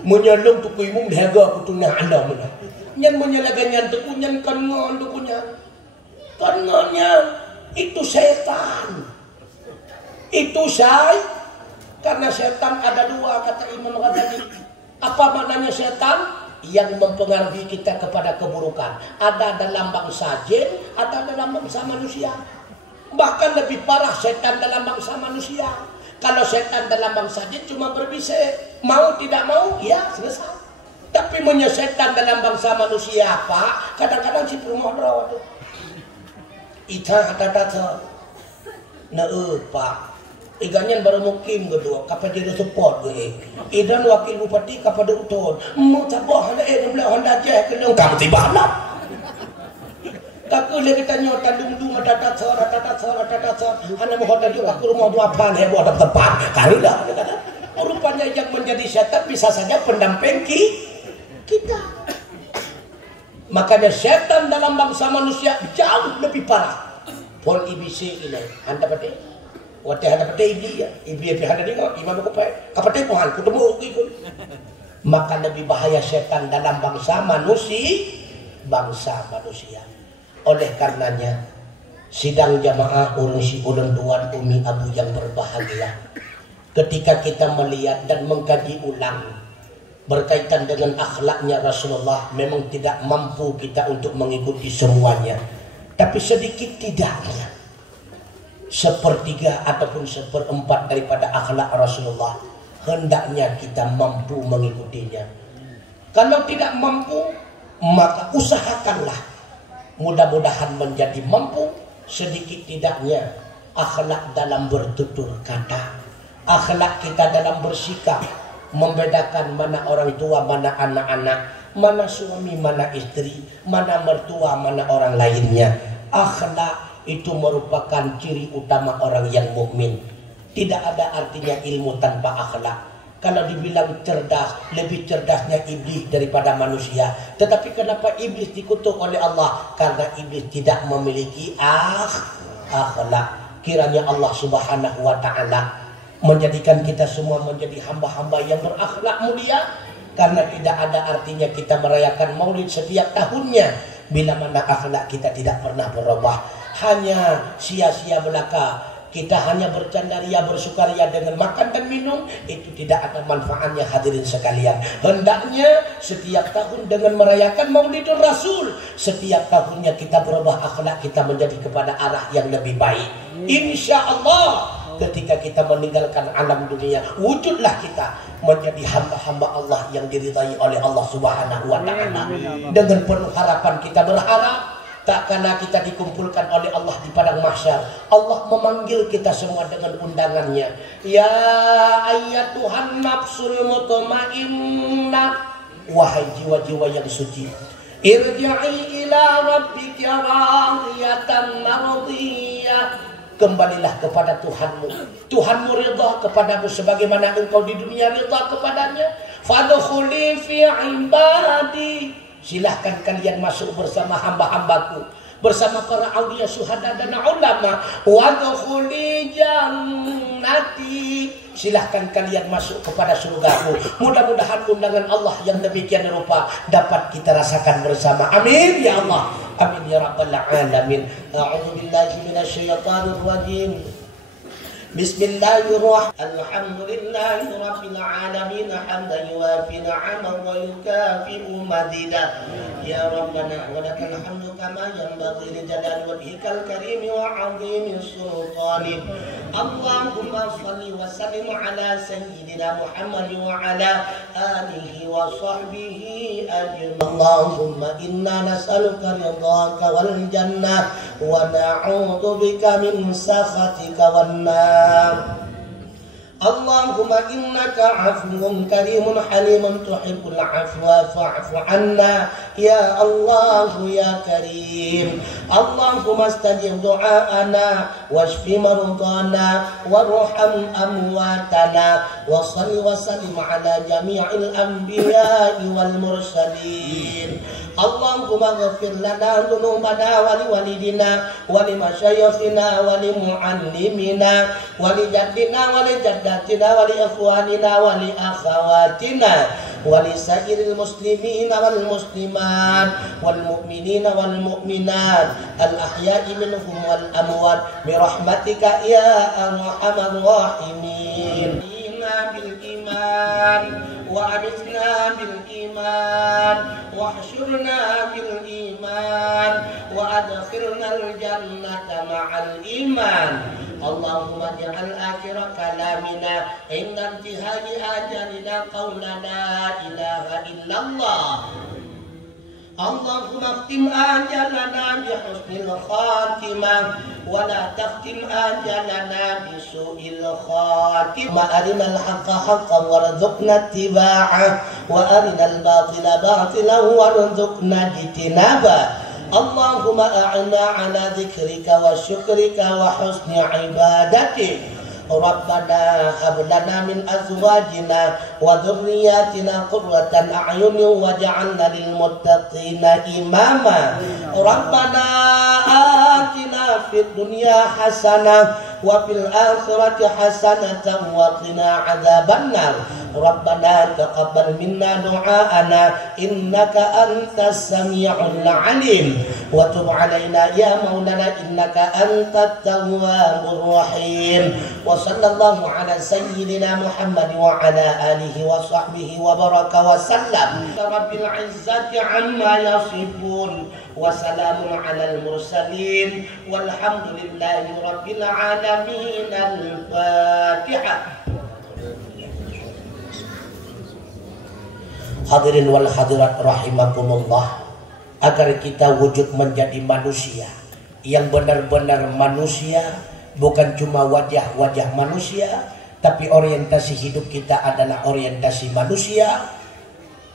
Menyalung tu kuimu dahaga putunya anda mana. Nyan menyalagannya tu kunyan kangon tu kunyan. Kangonnya itu setan. Itu karena setan ada dua kata Imam Ghazali. Apa maknanya setan? Yang mempengaruhi kita kepada keburukan. Ada dalam bangsa jin, ada dalam bangsa manusia. Bahkan lebih parah setan dalam bangsa manusia. Kalau setan dalam bangsa jin cuma berbisik, mau tidak mau ya selesai. Tapi menyesetan dalam bangsa manusia apa? Kadang-kadang si permohon itu. Ita kata-kata na pak. Iganyan baru mukim kedua, kapal dia support gue. Idan wakil bupati kapal dia utun. Mau tabah ada dan belah Honda je kena kamu tiba nak. Tak boleh kita nyota dum tata ana mau hotel juga ke rumah dua pan heboh ada tempat. Kali dah kata. Rupanya yang menjadi setan bisa saja pendamping kita. Makanya setan dalam bangsa manusia jauh lebih parah. Pol IBC ini, anda betul? Waktu ada peti iblis ya, iblis ada dengar imam aku pai, kapate Tuhan ketemu ikut. Maka lebih bahaya setan dalam bangsa manusia. Oleh karenanya sidang jamaah urusi ulun tuan umi abu yang berbahagia. Ketika kita melihat dan mengkaji ulang berkaitan dengan akhlaknya Rasulullah, memang tidak mampu kita untuk mengikuti semuanya, tapi sedikit tidaknya. Sepertiga ataupun seperempat daripada akhlak Rasulullah hendaknya kita mampu mengikutinya. Kalau tidak mampu, maka usahakanlah mudah-mudahan menjadi mampu. Sedikit tidaknya akhlak dalam bertutur kata, akhlak kita dalam bersikap, membedakan mana orang tua, mana anak-anak, mana suami, mana istri, mana mertua, mana orang lainnya. Akhlak itu merupakan ciri utama orang yang mukmin. Tidak ada artinya ilmu tanpa akhlak. Kalau dibilang cerdas, lebih cerdasnya iblis daripada manusia. Tetapi kenapa iblis dikutuk oleh Allah? Karena iblis tidak memiliki akhlak. Kiranya Allah Subhanahu wa taala menjadikan kita semua menjadi hamba-hamba yang berakhlak mulia. Karena tidak ada artinya kita merayakan maulid setiap tahunnya bila mana akhlak kita tidak pernah berubah. Hanya sia-sia belaka. Kita hanya bercandaria, bersukaria dengan makan dan minum. Itu tidak ada manfaatnya hadirin sekalian. Hendaknya setiap tahun dengan merayakan Maulidul Rasul, setiap tahunnya kita berubah akhlak kita menjadi kepada arah yang lebih baik. Insya Allah ketika kita meninggalkan alam dunia, wujudlah kita menjadi hamba-hamba Allah yang diridai oleh Allah Subhanahu wa taala. Dengan penuh harapan kita berharap tak kala kita dikumpulkan oleh Allah di padang mahsyar, Allah memanggil kita semua dengan undangannya. Ya ayyatuhan nafsul mutmainnah, wahai jiwa-jiwa yang suci, irji'i ila rabbika radiyatan mardiyah, kembalilah kepada Tuhanmu. Tuhanmu ridha kepadamu sebagaimana engkau di dunia ridha kepadanya. Fadkhuli fi ibadi, silahkan kalian masuk bersama hamba-hambaku, bersama para aulia, syuhada dan ulama. Wadkhuli jannati, silahkan kalian masuk kepada surgaku. Mudah-mudahan undangan Allah yang demikian rupa dapat kita rasakan bersama. Amin ya Allah. Amin ya rabbal alamin. A'udzu billahi minasyaitonir rajim. Bismillahirrahmanirrahim. Alhamdulillahi rabbil alamin hamdan yuwafi ni'amahu wa yukafi'u mazida. Ya Rabbana wa lakal hamdu kama yanbaghi li jalali wajhikal karim wa 'azimi sultanik. Allahumma shalli wa sallim ala sayyidina Muhammad wa ala alihi wa sahbihi ajma'in. Allahumma inna nas'aluka ridhaka wal jannah wa na'udzu bika min sakhatika wan nar. Allahumma innaka afuwun karimun halimun tuhibbul afwa fa'fu anna ya Allah ya Karim. Allahumma stajib du'aana washfi maradana warham amwatana wa salli wa sallim ala jami'il anbiya'i wal mursalin. Allahumma ghafir lana dhunubana wa liwalidina wa limasyayikhina wa limuallimina wa lijaddina wa lijaddatina wa liikhwanina wa liakhawatina wa lisairil muslimina wal muslimat wal mu'minina wal mu'minat al ahya'i minhum wal amwat bi rahmatika ya arhamar rahimin. Bil iman وأمتنا بالإيمان واحشرنا بالإيمان وأدخلنا الجنة مع الإيمان. اللهم اجعل آخر كلامنا عند انتهاء أجلنا قول لا إله إلا الله. اللهم اختم آجالنا بحسن الخاتمة ولا تختم آجالنا بسوء الخاتمة. أرنا الحق حقا وارزقنا اتباعه وأرنا الباطل باطلا وارزقنا اجتنابه. اللهم أعنا على ذكرك وشكرك وحسن عبادتك. ربنا هب لنا من أزواجنا وذرياتنا قرة أعين واجعلنا للمتقين إماما. ربنا آتنا في الدنيا حسنة وفي الآخرة حسنة وقنا عذاب النار. ربنا تقبل منا دعاءنا إنك أنت السميع العليم وتب علينا يا مولانا إنك أنت التواب الرحيم. وصلى الله على سيدنا محمد وعلى آله وصحبه وبارك وسلم. رب العزة عما يصفون وسلام على المرسلين والحمد لله رب العالمين. الفاتحة. Hadirin wal hadirat rahimakumullah, agar kita wujud menjadi manusia yang benar-benar manusia, bukan cuma wajah-wajah manusia, tapi orientasi hidup kita adalah orientasi manusia.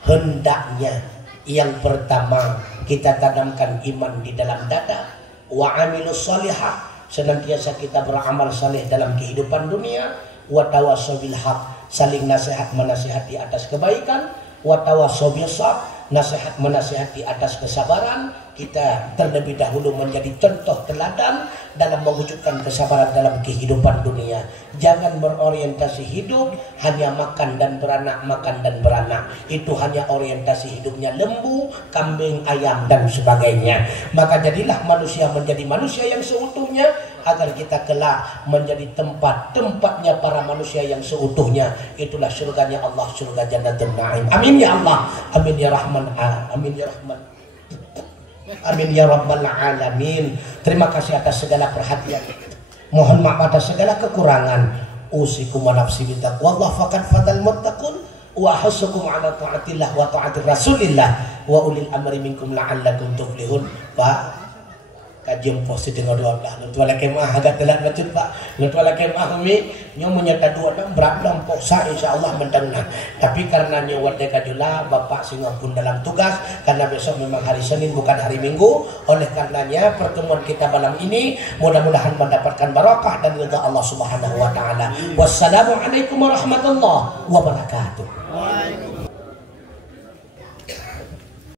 Hendaknya yang pertama kita tanamkan iman di dalam dada, wa amilus sholihah, senantiasa kita beramal saleh dalam kehidupan dunia, wa tawassaw bil haq, saling nasihat menasihati atas kebaikan, wa tawassaw bis sabr, nasihat menasihati atas kesabaran. Kita terlebih dahulu menjadi contoh teladan dalam mewujudkan kesabaran dalam kehidupan dunia. Jangan berorientasi hidup hanya makan dan beranak, makan dan beranak. Itu hanya orientasi hidupnya lembu, kambing, ayam dan sebagainya. Maka jadilah manusia menjadi manusia yang seutuhnya, agar kita kelak menjadi tempatnya para manusia yang seutuhnya. Itulah surganya Allah, surga Jannatul Na'im. Amin ya Allah, amin ya Rahman, amin ya Rahman, amin ya Rabbal Alamin. Terima kasih atas segala perhatian, mohon maaf atas segala kekurangan. Usikum wa nafsi bittaqwallah faqad fadal muttaqun wa hasukum ala ta'atillah wa ta'atir rasulillah wa ulil amri minkum la'allakum tuflihun. Pak kajian positif doa dah. Nutuala kemah agak telat macam Pak. Nutuala kemah kami nyo menyata dua dan berat dan posa insyaallah mendengar. Tapi karena nyo wadai kajula Bapak singa pun dalam tugas, karena besok memang hari Senin bukan hari Minggu. Oleh karenanya pertemuan kita malam ini mudah-mudahan mendapatkan barakah dan ridha Allah Subhanahu wa taala. Wassalamualaikum warahmatullahi wabarakatuh.